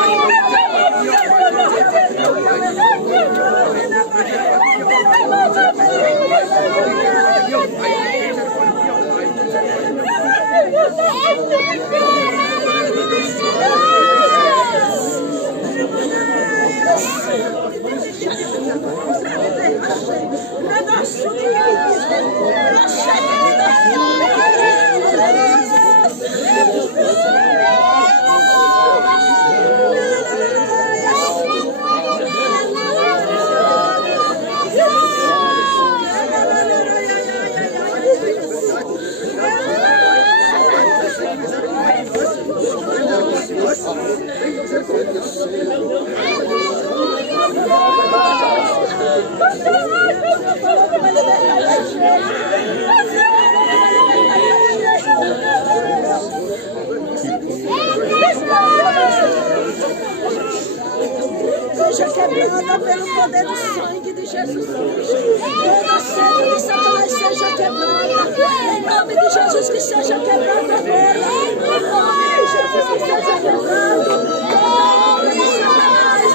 seja quebrada pelo poder do sangue de Jesus Cristo. Toda seta de Satanás seja quebrada. Em nome de Jesus, que seja quebrada agora. Em nome de Jesus, que seja quebrado. Toda obra de Satanás.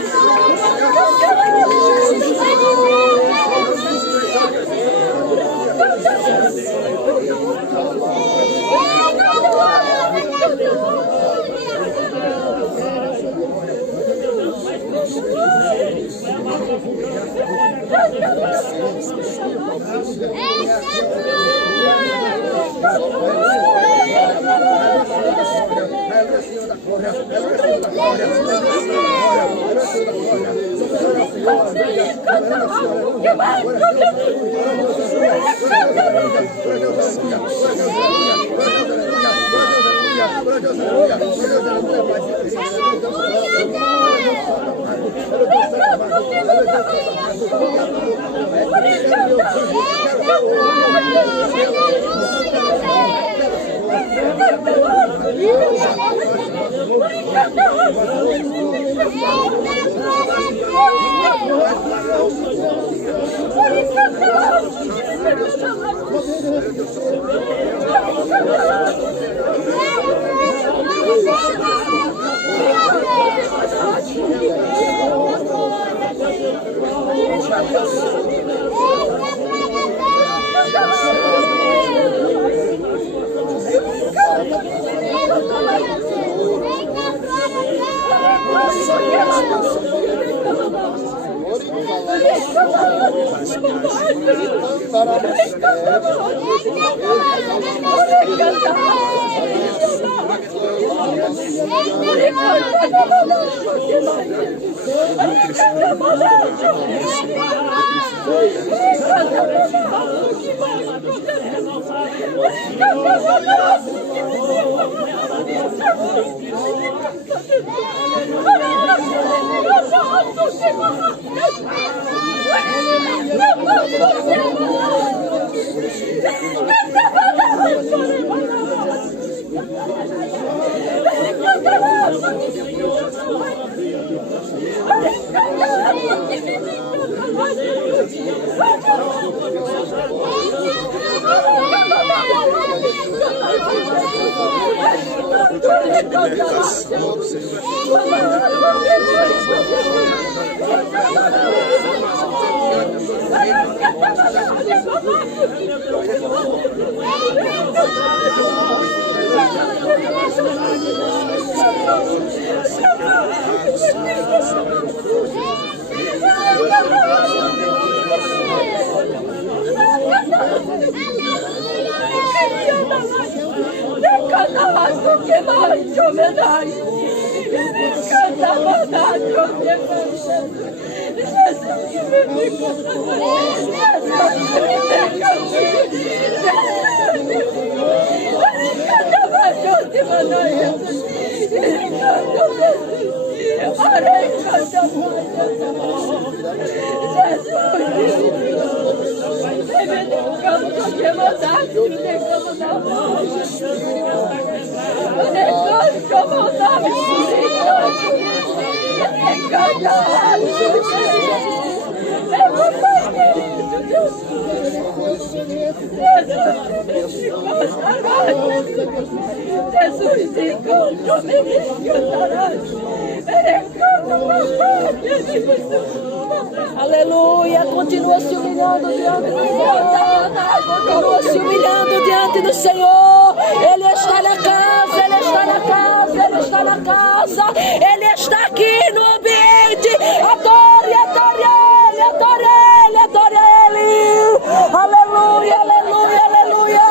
Aleluia, continua se humilhando diante do Senhor. Continua se humilhando diante do Senhor. Ele está na casa, Ele está na casa, Ele está na casa. Ele está aqui no ambiente. Adore, adore Ele, adore Ele, adore Ele. Aleluia, aleluia, aleluia.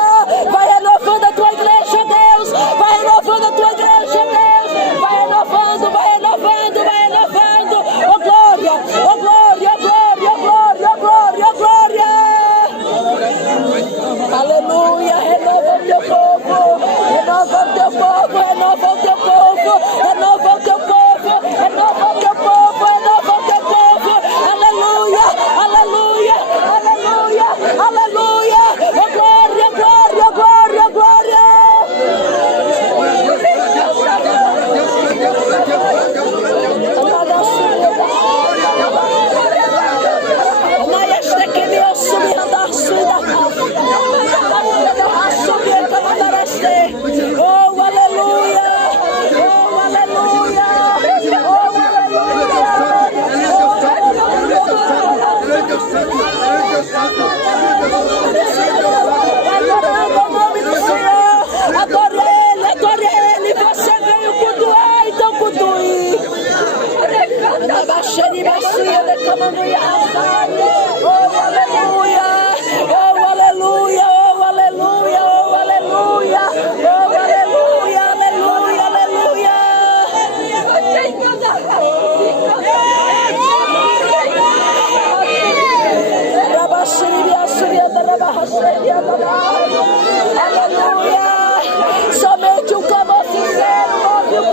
Vai renovando a tua igreja, Deus. Vai renovando a tua igreja, Deus. Vai renovando, vai renovando, vai renovando. Oh glória, oh glória, glória, glória, glória, glória. Aleluia, renova o teu povo. Renova o teu povo, renova o teu povo. Renova o teu povo.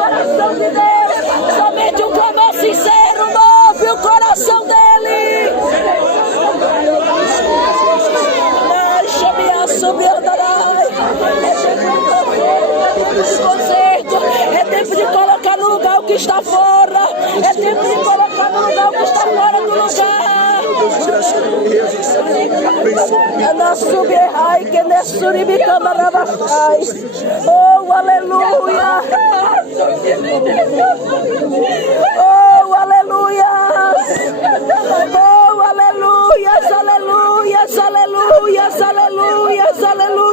coração de Deus. Somente um clamor sincero move o coração dele. É tempo de colocar no lugar o que está fora. É tempo de colocar no lugar o que está fora do lugar. Oh, aleluia. Oh, aleluia. Oh, aleluias, aleluias, aleluias, aleluias, aleluia.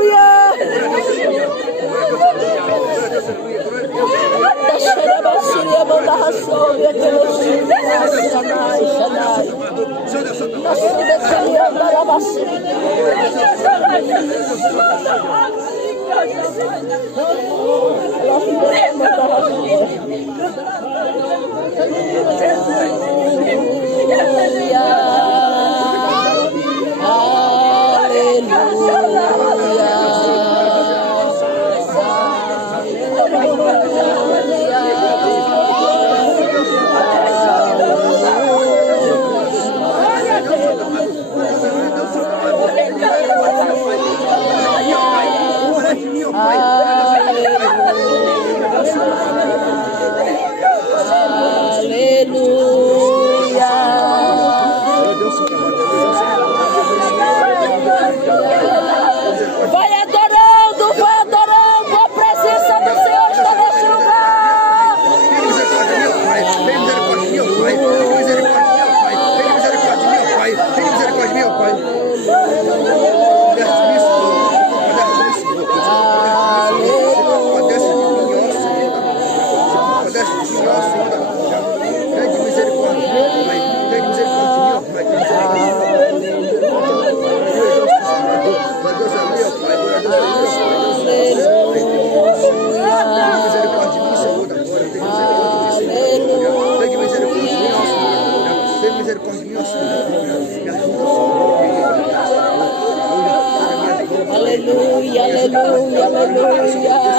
Aleluia, aleluia, aleluia.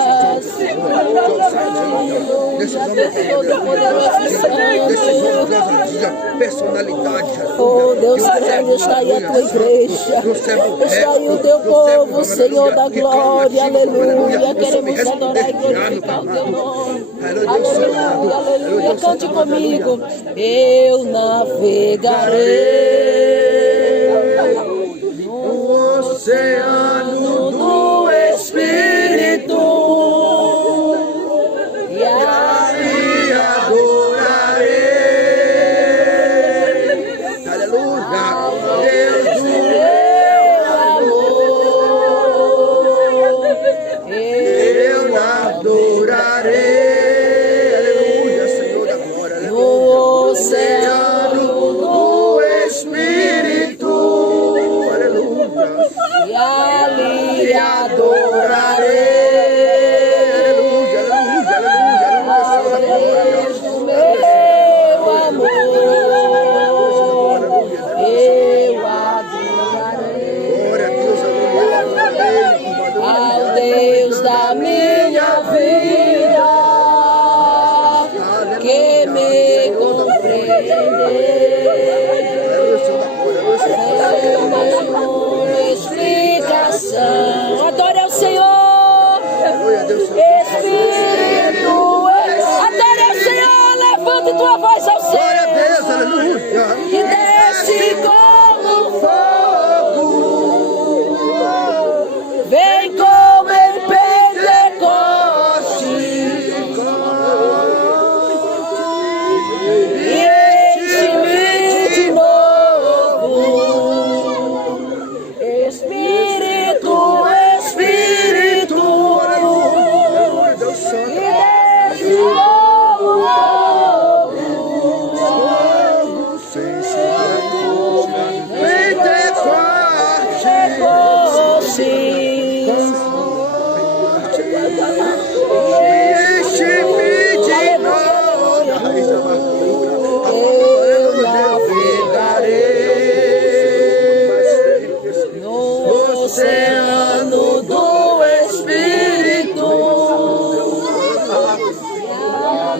Personalidade. Oh, Deus grande, está aí a tua igreja. Está aí o teu povo, Senhor da glória. Aleluia. Queremos adorar e glorificar o teu nome. Aleluia, aleluia. Cante comigo. Eu navegarei no oceano do Espírito e e adorarei. Aleluia. Deus do meu amor, eu adorarei. Aleluia, Senhor da glória. no oceano Do Espírito. Aleluia. e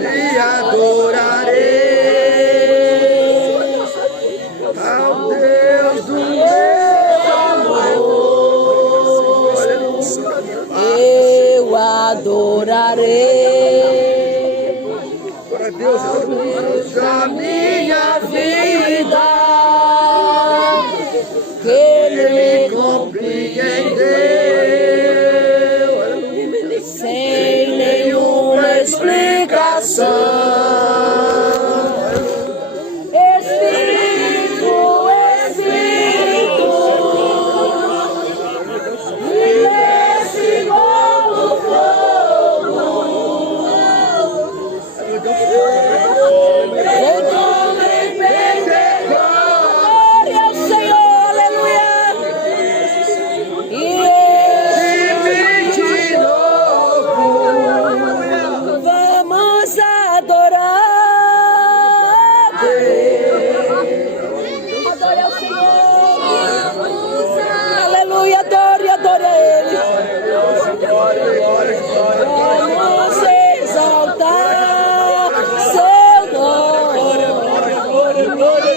e adorarei ao Deus do meu amor. Eu adorarei Glória a Deus, Deus da minha vida, que me compreendeu sem nenhuma explicação. Espírito, Espírito, me desce como fogo, como em Pentecostes. Glória ao Senhor, aleluia. E de novo, vamos adorar Deus. Adore ao Senhor. Aleluia, adore, adore a Ele. Vamos exaltar seu nome. Vamos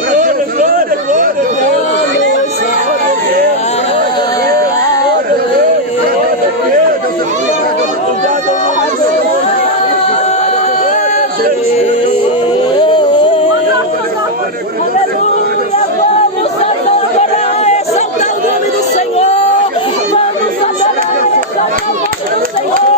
aleluia, vamos adorar, exaltar o nome do Senhor. Vamos adorar, exaltar o nome do Senhor.